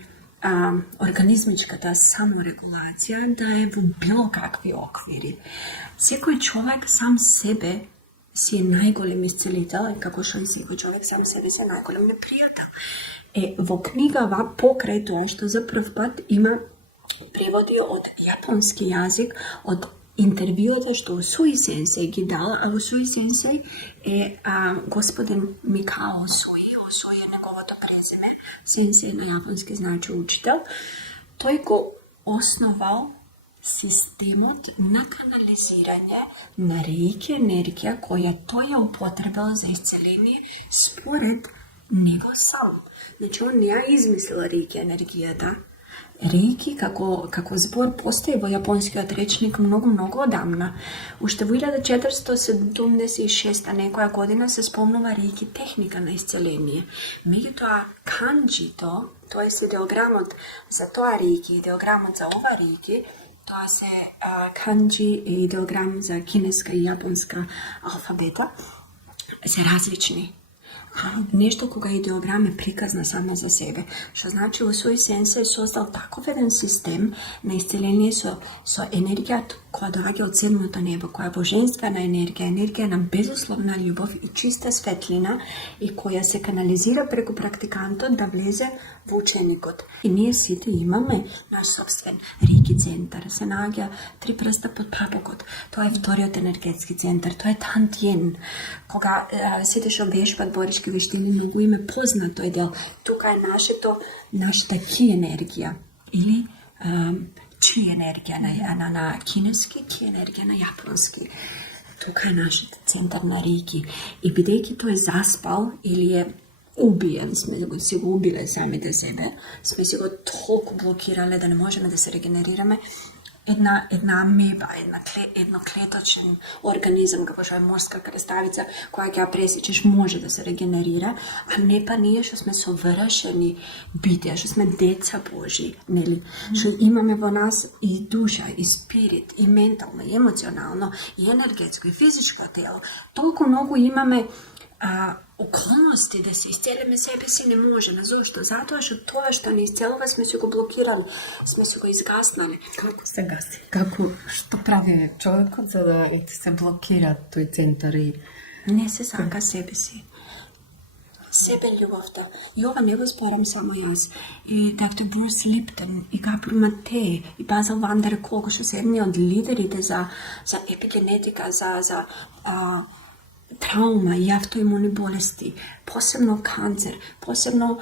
организмичката саморегулација да е во било какви оквири. Секој човек сам себе си е најголем исцелител, како што и секој човек сам себе си е најголем непријател. Во книгава, покрај тоа што за прв пат има преводи од јапонски јазик, од интервјуата што Усуи сенсеј ги дала, а Усуи сенсеј е господин Микао Усуи. Усуи е неговото презиме. Сенсеј на јапонски значи учител. Тој го основал системот на канализирање на реики енергија која тој ја употребил за исцеление според него сам. Значи, он не ја измислил реики енергијата. Реики како збор постои во јапонскиот речник многу одамна. Уште во 1476 некоја година се спомнува реики техника на исцеление. Меѓутоа, канџито, тоа е идеограмот за тоа реики, идеограмот за ова реики, тоа се канџи и идеограм за кинеска и јапонска алфабета, се различни. Нешто кога идеограм е приказна само за себе, што значи Усуи сенсеј создал таков еден систем на исцеление со енергија која доаѓа од седмото небо, која е божествена енергија на безусловна љубов и чиста светлина и која се канализира преку практикантот да влезе во ученикот. И ние сите имаме наш собствен реики центар, се наоѓа 3 прста под папукот. Тоа е вториот енергетски центар, тоа е Тантиен. Кога сите што вежбат борички вештини, многу им е познат тој дел. Тука е нашата ки енергија или чи енергија на кинески, ки енергија на јапонски. Тука е нашиот центар на реики. И бидејќи тој заспал или е убиен, сме го си го убиле самите себе, сме си го толку блокирале да не можеме да се регенерираме, една амеба, едноклеточен организам, како што е морска креставица, која ќе ја пресечеш може да се регенерира, а не па ние што сме совршени битија, што сме деца Божи, нели? Што имаме во нас и душа, и спирит, и ментално, и емоционално, и енергетско, и физичко тело. Толку многу имаме околности да се исцелиме себе си не можеме. Зошто? Затоа што тоа што не исцелува сме си го блокирали, сме си го изгаснали. Како се гаси? Што прави човекот за да се блокира тој центар и не се сака себе си. Себе љубовта. И ова не го спорам само јас. И доктор Брус Липтон, и Габриел Матеј, и Базел Ван дер Колк, што се едни од лидерите за епигенетика, за траума и автоимуни болести, посебно канцер, посебно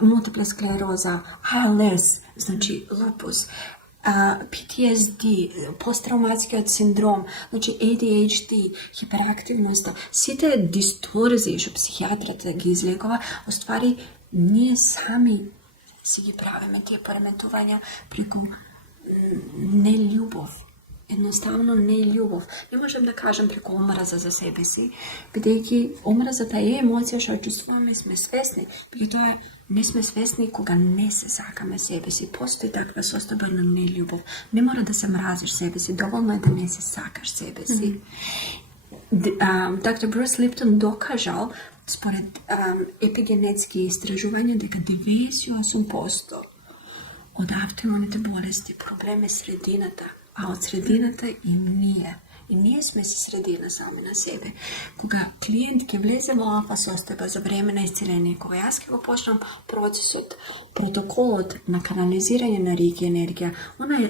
мултипла склероза, ALS, значи лупус, PTSD, посттравматскиот синдром, значи ADHD, хиперактивноста, сите дисторзии што психијатрата ги излекува, оствари ние сами си ги правиме тие пореметувања преку нељубов. Едноставно не е љубов. Не можам да кажам преку омраза за себе си, бидејќи омразата е емоција што ја чувствуваме, сме свесни. Тоа не сме свесни кога не се сакаме себе си. Постои таква состојба на нељубов. Не мора да се мразиш себе си, доволно е да не се сакаш себе си. Доктор Брус Липтон докажал, според епигенетски истражувања, дека 98% од автоимуните болести проблем е средината, а од средината и ние. И ние сме си средина сами на себе. Кога клиент ќе влезе во алфа состојба за време на исцеление, кога јас ќе го почнам процесот, протоколот на канализирање на реики енергија,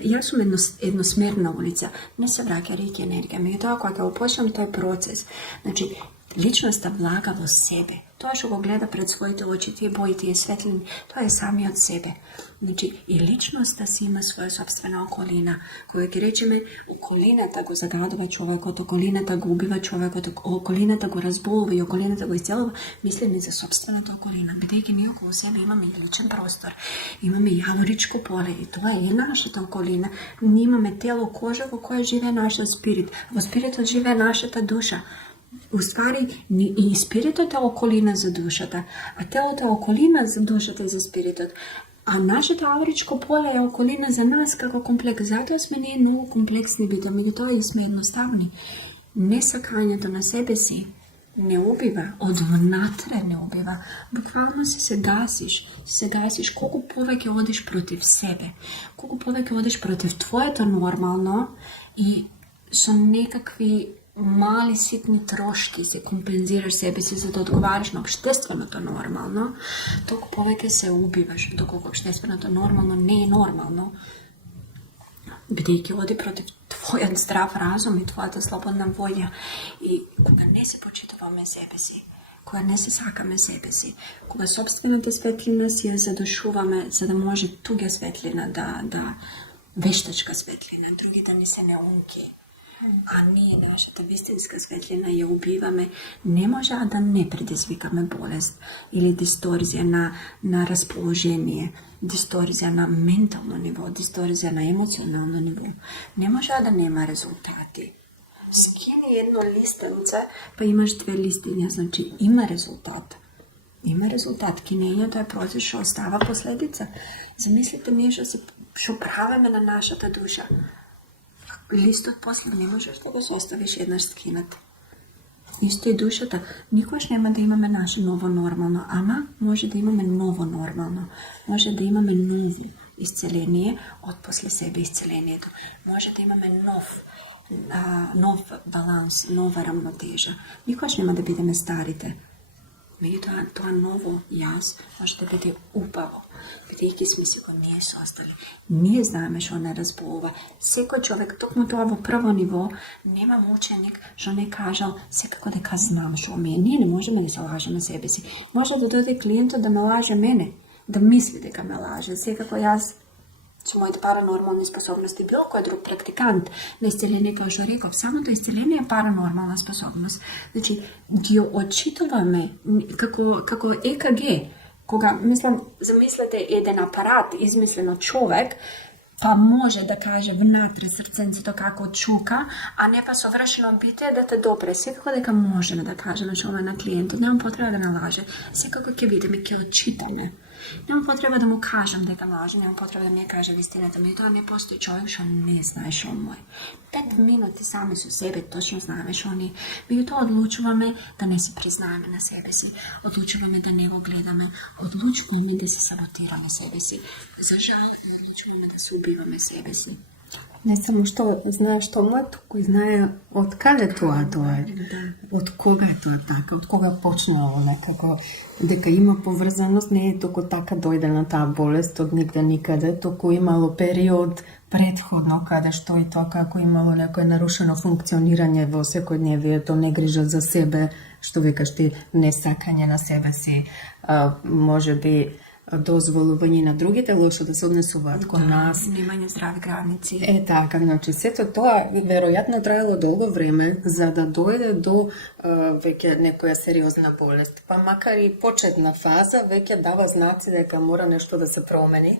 јас сум едносмерна улица, не се враќа реики енергија. Меѓутоа, кога ќе го почнам тој процес, значи, Личноста влага во себе. Тоа што го гледа пред своите очи, тие бои, тие светлини, тоа е самиот себе. Значи, и личноста си има своја собствена околина. Кога ќе речеме, околината го загадува човекот, околината го убива човекот, околината го разболува и околината го исцелува, мислиме за собствената околина. Бидејќи ние околу себе имаме и личен простор, имаме јаворичко поле и тоа е нашата околина. Ние имаме тело, кожа во која живее нашиот спирит. Во спиритот живее нашата душа. Уствари, и спиритот е околина за душата, а телото е околина за душата и за спиритот. А нашето авричко поле е околина за нас како комплекс. Затоа сме ние многу комплексни битови, меѓутоа и сме едноставни. Несакањето на себе си не убива, од внатре не убива. Буквално се гасиш, колку повеќе одиш против себе, колку повеќе одиш против твоето нормално и со некакви мали ситни трошки се компензираш себе си за да одговараш на општественото нормално, толку повеќе се убиваш, доколку општественото нормално не е нормално, бидејќи оди против твојот здрав разум и твојата слободна волја. И кога не се почитуваме себе си, кога не се сакаме себе си, кога собствената светлина си ја задушуваме за да може туѓа светлина да вештачка светлина, другите ни се неумки, а ние нашата вистинска светлина ја убиваме, не може да не предизвикаме болест или дисторзија на расположение, дисторзија на ментално ниво, дисторзија на емоционално ниво. Не може да нема резултати. Скини едно листенце, па имаш две листиња, значи има резултат. Има резултат. Кинењето е процес што остава последица. Замислите ние што правиме на нашата душа. Листот после не можеш да го составиш еднаш скинат. Исто и душата. Никош нема да имаме наше ново нормално, ама може да имаме ново нормално. Може да имаме ново исцеление од после себе исцелението. Може да имаме нов баланс, нова рамнотежа. Никош нема да бидеме старите. Меѓутоа, тоа ново јас може да биде убаво, бидејќи сме си го ние создали. Ние знаеме што не разболува. Секој човек, токму тоа во прво ниво, нема ученик што не кажал секако дека знам што ми е. Ние не можеме да се лажеме себе си. Може да дојде клиентот да ме лаже мене, да мисли дека ме лаже. Секако јас со моите паранормални способности, било кој друг практикант на исцеление, како што реков, самото исцеление е паранормална способност. Значи, ги очитуваме како ЕКГ. Кога, замислете еден апарат измислен од човек, па може да каже внатре срценцето како чука, а не па совршено битие да те допре. Секако дека можеме да кажеме што на клиентот, нема потреба да ме лаже. Секако ќе видиме, ќе очитаме. Нема потреба да му кажам дека ме лаже, нема потреба да ми ја каже вистината, меѓутоа не постои човек што не знае што му е. 5 минути сами со себе точно знаеме што ни. Меѓутоа одлучуваме да не се признаеме на себе си, одлучуваме да не го гледаме, одлучуваме да се саботираме себе си. За жал, одлучуваме да се убиваме себе си. Не само што знае што му е, туку и знае од каде тоа е. Од кога е тоа така, од кога почнало некако, дека има поврзаност, не е току така дојдена таа болест од нигде никаде, току имало период предходно каде што и тоа како имало некое нарушено функционирање во секојдневието, негрижа за себе, што викаш ти, несакање на себе си, можеби дозволување на другите лошо да се однесуваат кон нас. Немање здрави граници. Така, значи сето тоа веројатно траело долго време за да дојде до веќе некоја сериозна болест. Па макар и почетна фаза веќе дава знаци дека мора нешто да се промени,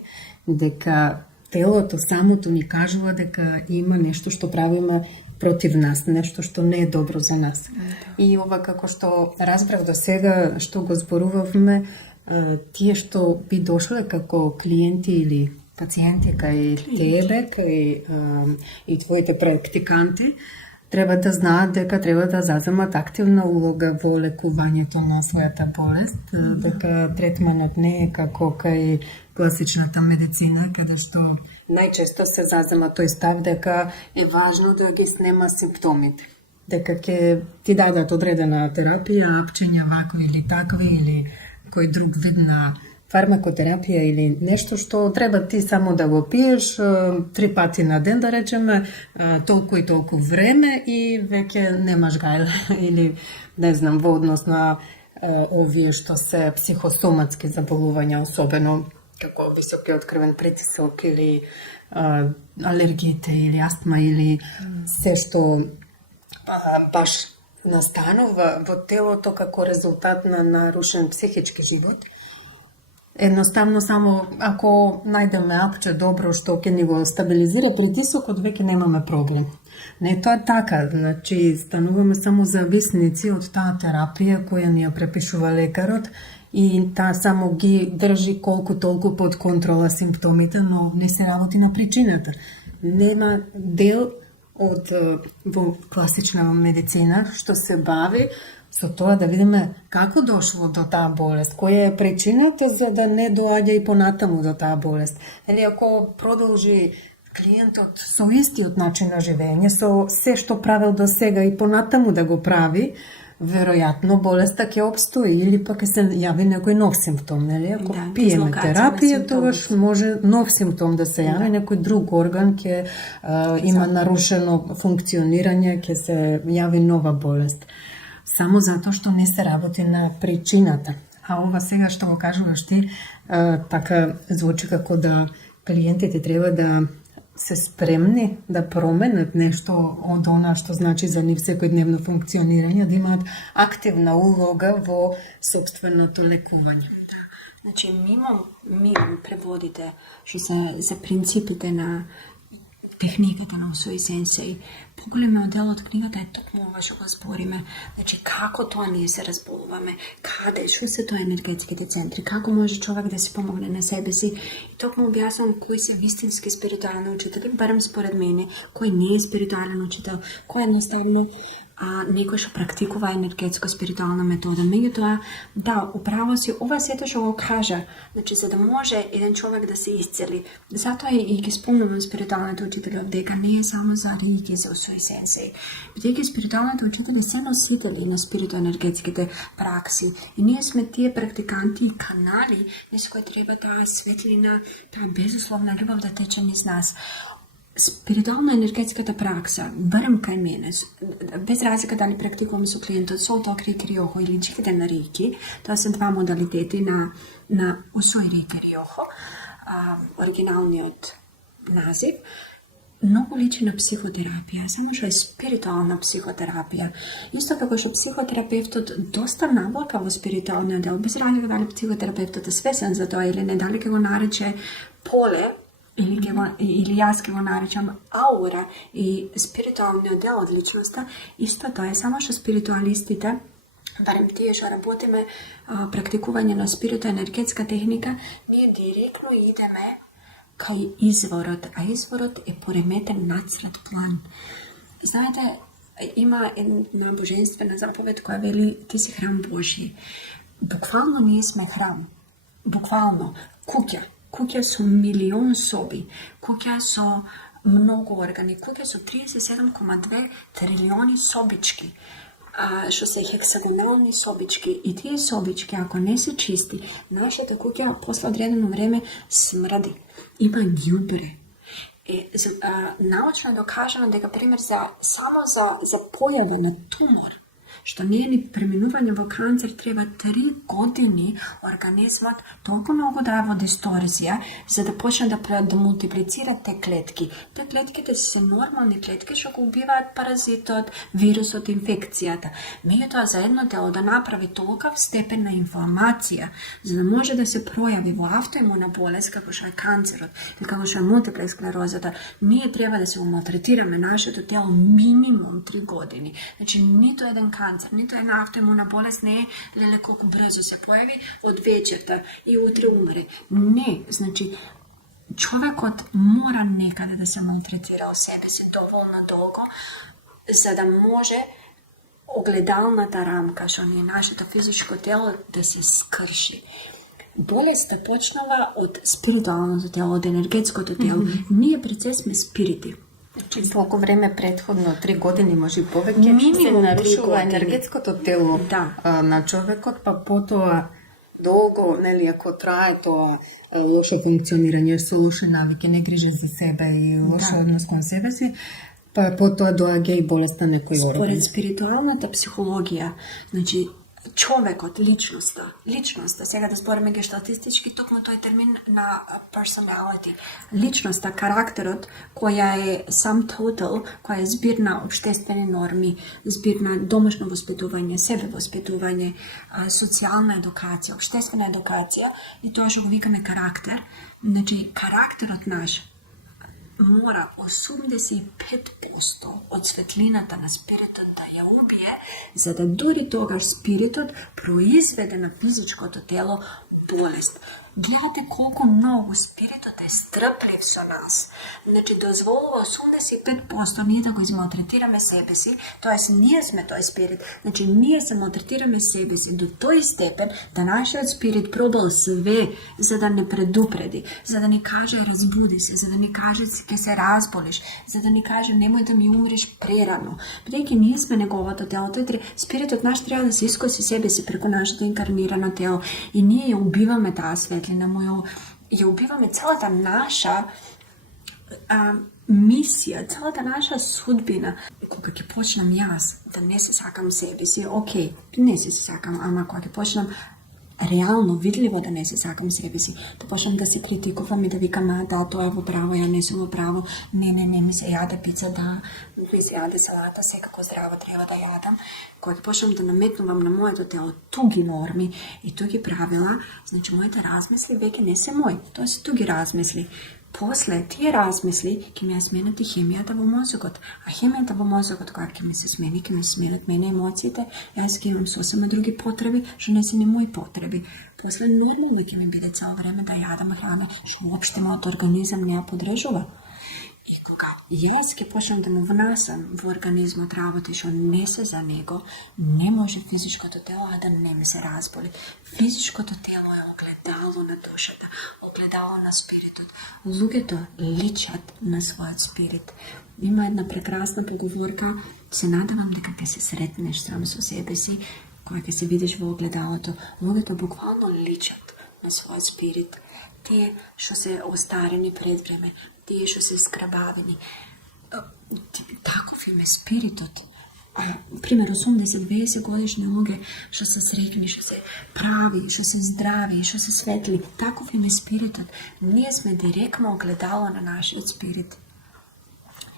дека телото самото ни кажува дека има нешто што правиме против нас, нешто што не е добро за нас. И ова како што разбрав до сега, што го зборувавме, тие што би дошле како клиенти или пациенти кај тебе, и твоите практиканти, треба да знаат дека треба да заземат активна улога во лекувањето на својата болест, дека третманот не е како кај класичната медицина, каде што најчесто се зазема тој став дека е важно да ги снема симптомите. Дека ќе ти дадат одредена терапија, апчења вакви или такви, или кој друг вид на farmakoterapija ili nešto što treba ti samo da go piješ 3 pati na den, da rečeme, toliko i toliko vreme i veke nemaš gajle ili ne znam, v odnos na ovije što se psihosomatske zaboluvanja, особено kako visoki otkriven pritisak ili alergite ili astma ili sve što baš nastanu v telo, to kako rezultat na narušen psihički život. Jednostavno samo ako najdeme apče dobro što ќе ни го стабилизира притисокот, веќе немаме проблем. Не, тоа е така, значи стануваме само зависници од таа терапија која ни ја препишува лекарот и таа само ги држи колку толку под контрола симптомите, но не се работи на причината. Нема дел од во класична медицина што се бави со тоа да видиме како дошло до таа болест, која е причината за да не доаѓа и понатаму до таа болест. Или ако продолжи клиентот со истиот начин на живење, со се што правил до сега и понатаму да го прави, веројатно болеста ќе обстои или пак ќе се јави некој нов симптом, нели? Ако пиеме терапија, тогаш може нов симптом да се јави, некој друг орган ќе има нарушено функционирање, ќе се јави нова болест. Само затоа што не се работи на причината. А ова сега што го кажуваш ти, така звучи како да клиентите треба да се спремни да променат нешто од она што значи за нив секојдневно функционирање, да имаат активна улога во собственото лекување. Значи, мимо преводите што се за принципите на техниката на Усуи сенсеј. Поголемиот дел од книгата е токму ова што го збориме. Значи, како тоа ние се разболуваме, каде, што се тоа енергетските центри, како може човек да се помогне на себе си. И токму објаснам кои се вистински спиритуални учители, барем според мене, кој не е спиритуален учител, кој едноставно некој што практикува енергетско-спиритуална метода. Меѓутоа, да, управо си, ова сето што го кажа, значи, за да може еден човек да се исцели. Затоа и ги спомнувам спиритуалните учители дека не е само за рейки, за Усуи сенсеј. Бидејќи спиритуалните учители се носители на спиритуенергетските пракси. И ние сме тие практиканти и канали низ кои треба таа светлина, таа безусловна љубов да тече низ нас. Спиритуално-енергетската пракса, барем кај мене, без разлика дали практикуваме со клиентот Солто Рейки Риохо или Джиките на Рейки, тоа се два модалитети на Усуи Рейки Риохо, оригиналниот назив, многу личи на психотерапија, само што е спиритуална психотерапија. Исто како што психотерапевтот доста навлака во спиритуалниот дел, без разлика дали психотерапевтот е свесен за тоа или не, дали ќе го нарече поле, или јас ќе го наречам аура и спиритуалниот дел од личноста, исто тоа е само што спиритуалистите, барем тие што работиме практикување на спиритуенергетска техника, ние директно идеме кај изворот, а изворот е пореметен нацред план. Знаете, има една божествена заповед која вели ти си храм Божји. Буквално ние сме храм. Буквално куќа. Куќа со милион соби, куќа со многу органи, куќа со 37,2 трилиони собички, што се хексагонални собички. И тие собички, ако не се чисти, нашата куќа после одредено време смрди. Има ѓубре. Научно е докажано дека, пример, само за појава на тумор, што не е ни преминување во канцер, треба 3 години организмот толку многу да е во дисторзија, за да почне да мултиплицират те клетки. Те клетките се нормални клетки што го убиваат паразитот, вирусот, инфекцијата. Меѓутоа, за едно тело да направи толкав степен на инфламација, за да може да се пројави во автоимуна болест, како што е канцерот, или како што е мултипла склерозата, ние треба да се малтретираме нашето тело минимум 3 години. Значи, нито еден канцер, нито една автоимуна болест не е леле колку брзо се појави од вечерта и утре умре. Не, значи човекот мора некаде да се малтретира о себе си доволно долго, за да може огледалната рамка, што ни е нашето физичко тело, да се скрши. Болеста почнала од спиритуалното тело, од енергетското тело. Ние пред се сме спирити. Значи, толку време предходно, 3 години, може и повеќе, се нарушува енергетското тело на човекот, па потоа dugo, neli ako traje to loše funkcioniranje, su loše navike, ne griže za sebe i loš odnos kon sebe si, pa po to dođe i bolest na nekoj organ. Според спиритуалната психологија, значи човекот, личноста, сега да збориме гешталтистички, токму тој термин на personality, личноста, карактерот, која е sum total, која е збир на општествени норми, збир на домашно воспитување, себе воспитување, социјална едукација, општествена едукација и тоа што го викаме карактер. Значи, карактерот наш mora 85% од светлината на спиритот да ја убие, за да дури тогаш спиритот произведе на физичкото тело болест. Гледате колку многу спиритот е стрплив со нас. Значи, дозволува 85% ние да го измалтретираме себе си, тоест ние сме тој спирит. Значи, ние се малтретираме себе си до тој степен да нашиот спирит пробал све за да не предупреди, за да ни каже разбуди се, за да ни каже ќе се разболиш, за да ни каже немој да ми умреш прерано. Бидејќи ние сме неговото тело, спиритот наш треба да се искоси себе си преку нашето инкарнирано тело и ние ја убиваме таа светлина, ја убиваме целата наша мисија, целата наша судбина. Кога ќе почнам јас да не се сакам себе си, окей, не се сакам, ама кога ќе почнам реално, видливо да не се сакам себе си, да почнам да се критикувам и да викам, да, тоа е во право, ја не сум во право, не, ми се јаде пица, да, ми се јаде салата, секако здраво треба да јадам. Кога ќе почнам да наметнувам на моето тело туги норми и туги правила, значи моите размисли веќе не се мои, тоа се туги размисли. После тие размисли ќе ми ја сменат и хемијата во мозокот. А хемијата во мозокот, кога ќе ми се смени, ќе ми се сменат мене емоциите, јас ќе имам сосема други потреби, што не се ни мои потреби. После нормално ќе ми биде цело време да јадам храна, што уопште мојот организам не ја подржува. И кога јас ќе почнам да му внасам во организмот работи што не се за него, не може физичкото тело да не ми се разболи. Физичкото тело е огледало на душата, огледало на спиритот. Луѓето личат на својот спирит. Има една прекрасна поговорка, се надевам дека ќе се сретнеш сам со себе си, кога ќе се видиш во огледалото. Луѓето буквално личат на својот спирит. Тие што се остарени пред време, тие што се скрабавени. Таков им е спиритот. Пример, 80-20 годишни луѓе што се срекни, што се прави, што се здрави, што се светли, таков им е спиритот. Ние сме директно огледало на нашиот спирит.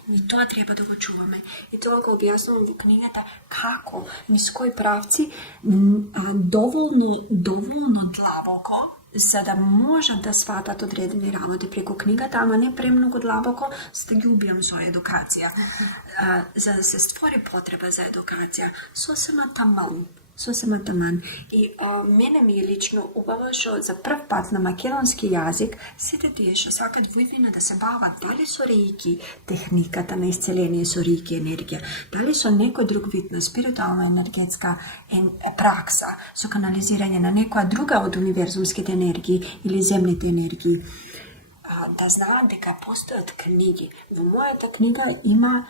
И тоа треба да го чуваме. И тоа го објаснувам во книгата како, низ кои правци, доволно длабоко, за да можат да сватат одредени работи преку книгата, ама не премногу длабоко, за да ги убијам со едукација. За да се створи потреба за едукација, сосема таман. И мене ми е лично убаво што за прв пат на македонски јазик сите тие што сакат војдина да се бават дали со реики, техниката на исцеление со реики енергија, дали со некој друг вид на спиритуална енергетска пракса, со канализирање на некоја друга од универзумските енергии или земните енергии, да знаат дека постојат книги. Во мојата книга има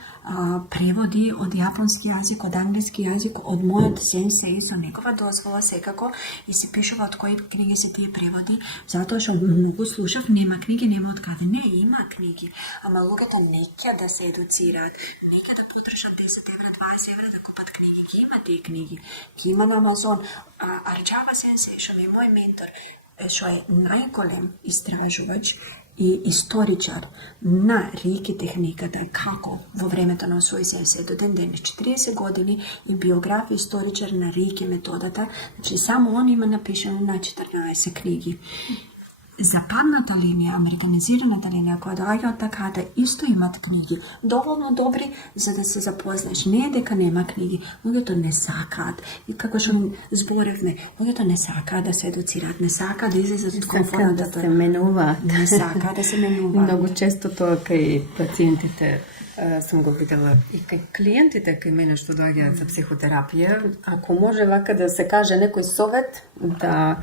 преводи од јапонски јазик, од англиски јазик, од мојот сенсеј со некова дозвола секако и се пишува од кои книги се тие преводи, затоа што многу слушав, нема книги, нема од каде. Не, има книги, ама луѓето не ќе да се едуцираат, не ќе да потршат 10 евра, 20 евра да купат книги. Ки има тие книги, ки има на Амазон. Арџава сенсеј, што ми е мој ментор, што е најголем истражувач и историчар на реики техниката, како во времето на Осој сенсеј до ден денес, 40 години и биограф историчар на реики методата, значи само он има напишано на 14 книги. Западната линија, американизираната линија, која доаѓа од таката, исто имат книги, доволно добри за да се запознаеш. Не е дека нема книги, луѓето не сакаат. И како што зборевме, луѓето не сакаат да се едуцираат, не сакаат да излезат од комфортната. Да се менуваат. Не сакаат да се менуваат. Многу често тоа кај пациентите сум го видела и кај клиентите кај мене што доаѓаат за психотерапија, ако може вака да се каже некој совет да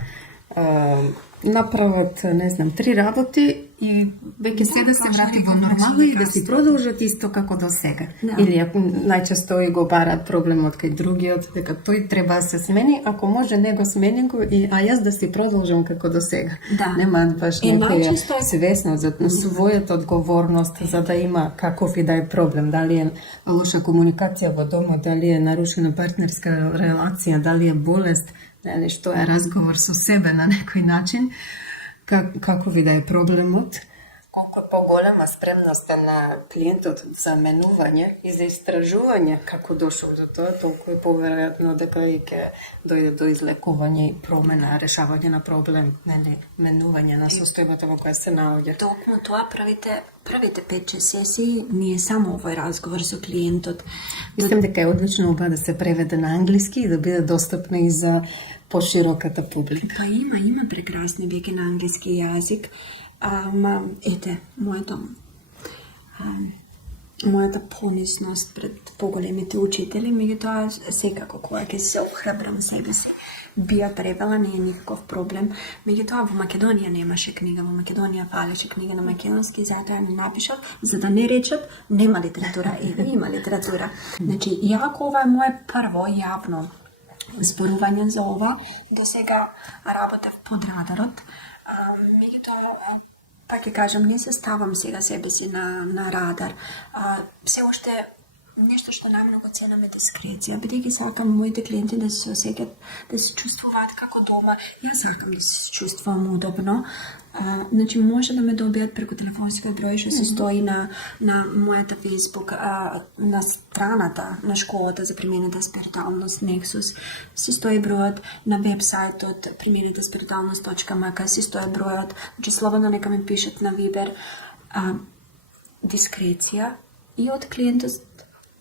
направат, не знам, 3 работи и веќе се да се врати во нормално и да си продолжат исто како до сега. Или ако најчесто и го барат проблемот кај другиот, дека тој треба да се смени, ако може не го смени го, а јас да си продолжам како до сега. Немаат баш некоја свесност за својата одговорност за да има каков и да е проблем, дали е лоша комуникација во домот, дали е нарушена партнерска релација, дали е болест, дали што е разговор со себе на некој начин. Како ви да е проблемот, колку поголема спремност е на клиентот за менување и за истражување како дошол до тоа, толку е поверојатно дека и ќе дојде до излекување и промена, решавање на проблем, нели, менување на состојбата во која се наоѓа. Токму тоа правите 5-6 сесии, не е само овој разговор со клиентот. Мислам дека е одлично ова да се преведе на англиски и да биде достапна и за пошироката публика. Па има прекрасни веќе на англиски јазик. Ете, мојата понесност пред поголемите учители, меѓутоа секако кога ќе се охрабрам себе си, би ја превела, не е никаков проблем. Меѓутоа во Македонија немаше книга, во Македонија фалеше книга на македонски, затоа ја напишав, за да не речат нема литература, има литература. Значи, иако ова е моје прво јавно зборување за ова, до сега работев под радарот, меѓутоа, пак ќе кажам, не се ставам сега себе си на радар. Се уште нешто што најмногу ценам е дискреција, бидејќи сакам моите клиенти да се осеќат, да се чувствуваат како дома. Јас сакам да се чувствувам удобно. Значи, може да ме добијат преку телефонскиот број што се стои на мојата Facebook, на страната на школата за применета спиритуалност Nexus, се стои бројот на вебсајтот применетаспиритуалност.mk, се стои бројот, значи слободно нека ме пишат на Viber. Дискреција и од клиентот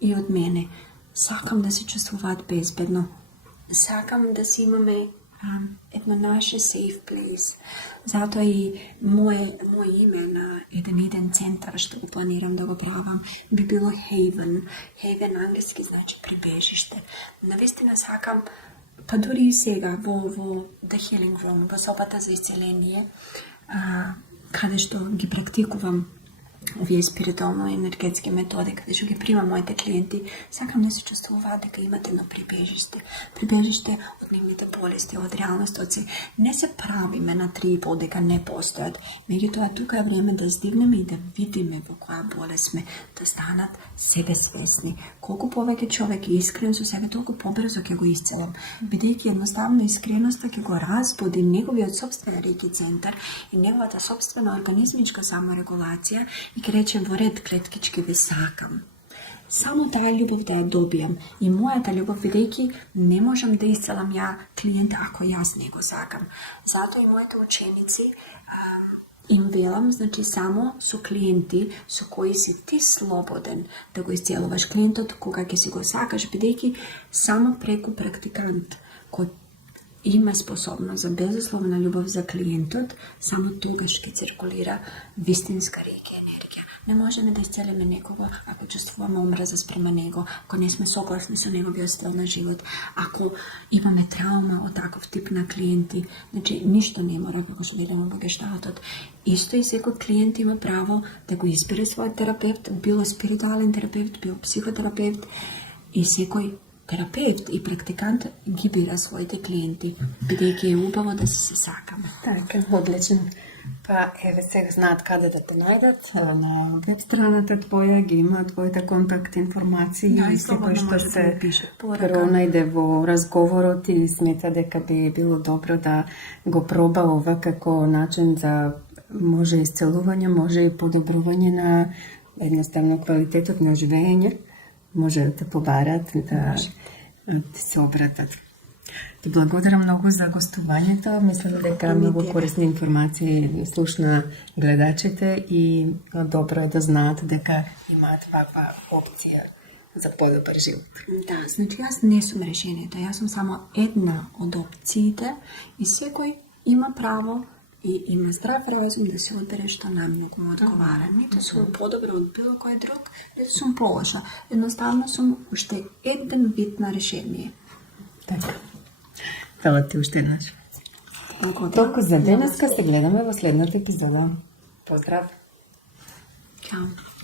и од мене. Сакам да се чувствуваат безбедно. Сакам да си имаме едно наше safe place. Затоа и моje име на еден центар што го планирам да го правам би било Haven. Haven англиски значи прибежиште. Навистина сакам, па дури и сега во The Healing Room, во собата за исцеление, каде што ги практикувам овие спиритуално-енергетски методи, каде што ги примам моите клиенти, сакам да се чувствуваат дека имате едно прибежиште од нивните болести, од реалноста, не се правиме на 3,5 дека не постојат. Меѓутоа, тука е време да издигнеме и да видиме во која болест сме, да станат себе свесни. Колку повеќе човек е искрен со себе, толку побрзо ќе го исцелам, бидејќи едноставно искреноста ќе го разбуди неговиот собствен реки центар и неговата собствена организмичка саморегулација и ќе речем во ред клеткички ви сакам. Само таа љубов да ја добијам и мојата љубов, бидејќи не можам да исцелам ја клиент ако јас не го сакам. Затоа и моите ученици им велам, значи само со клиенти со кои си ти слободен да го исцелуваш клиентот кога ќе си го сакаш, бидејќи само преку практикант кој има способност за безусловна љубов за клиентот, само тогаш ќе циркулира вистинска реки енергија. Не можеме да исцелиме некого ако чувствуваме омраза спрема него, ако не сме согласни со неговиот стил на живот, ако имаме траума од таков тип на клиенти. Значи, ништо не мора, како што видиме во гешталтот. Исто и секој клиент има право да го избере својот терапевт, било спиритуален терапевт, било психотерапевт, и секој терапевт и практикант ги бира своите клиенти, бидејќи е убаво да се сакаме. Така, одлично. Па, еве сега знаат каде да те најдат, на веб страната твоја ги има твоите контакт информации и секој што се пронајде во разговорот и смета дека би било добро да го проба ова како начин за може исцелување, може и подобрување на едноставно квалитетот на живење, може да те побарат, да се обратат. Ти благодарам многу за гостувањето. Мислам дека многу корисни информации слушна гледачите и добро е да знаат дека имаат ваква опција за подобар живот. Да, значи јас не сум решението, јас сум само една од опциите и секој има право и има здрав разум да се одбере што најмногу му одговара. Ниту сум подобра од било кој друг, ниту сум полоша. Едноставно сум уште еден вид на решение. Така. Фала ти уште еднаш. Толку за денеска, се гледаме во следната епизода. Pozdrav! Ćao.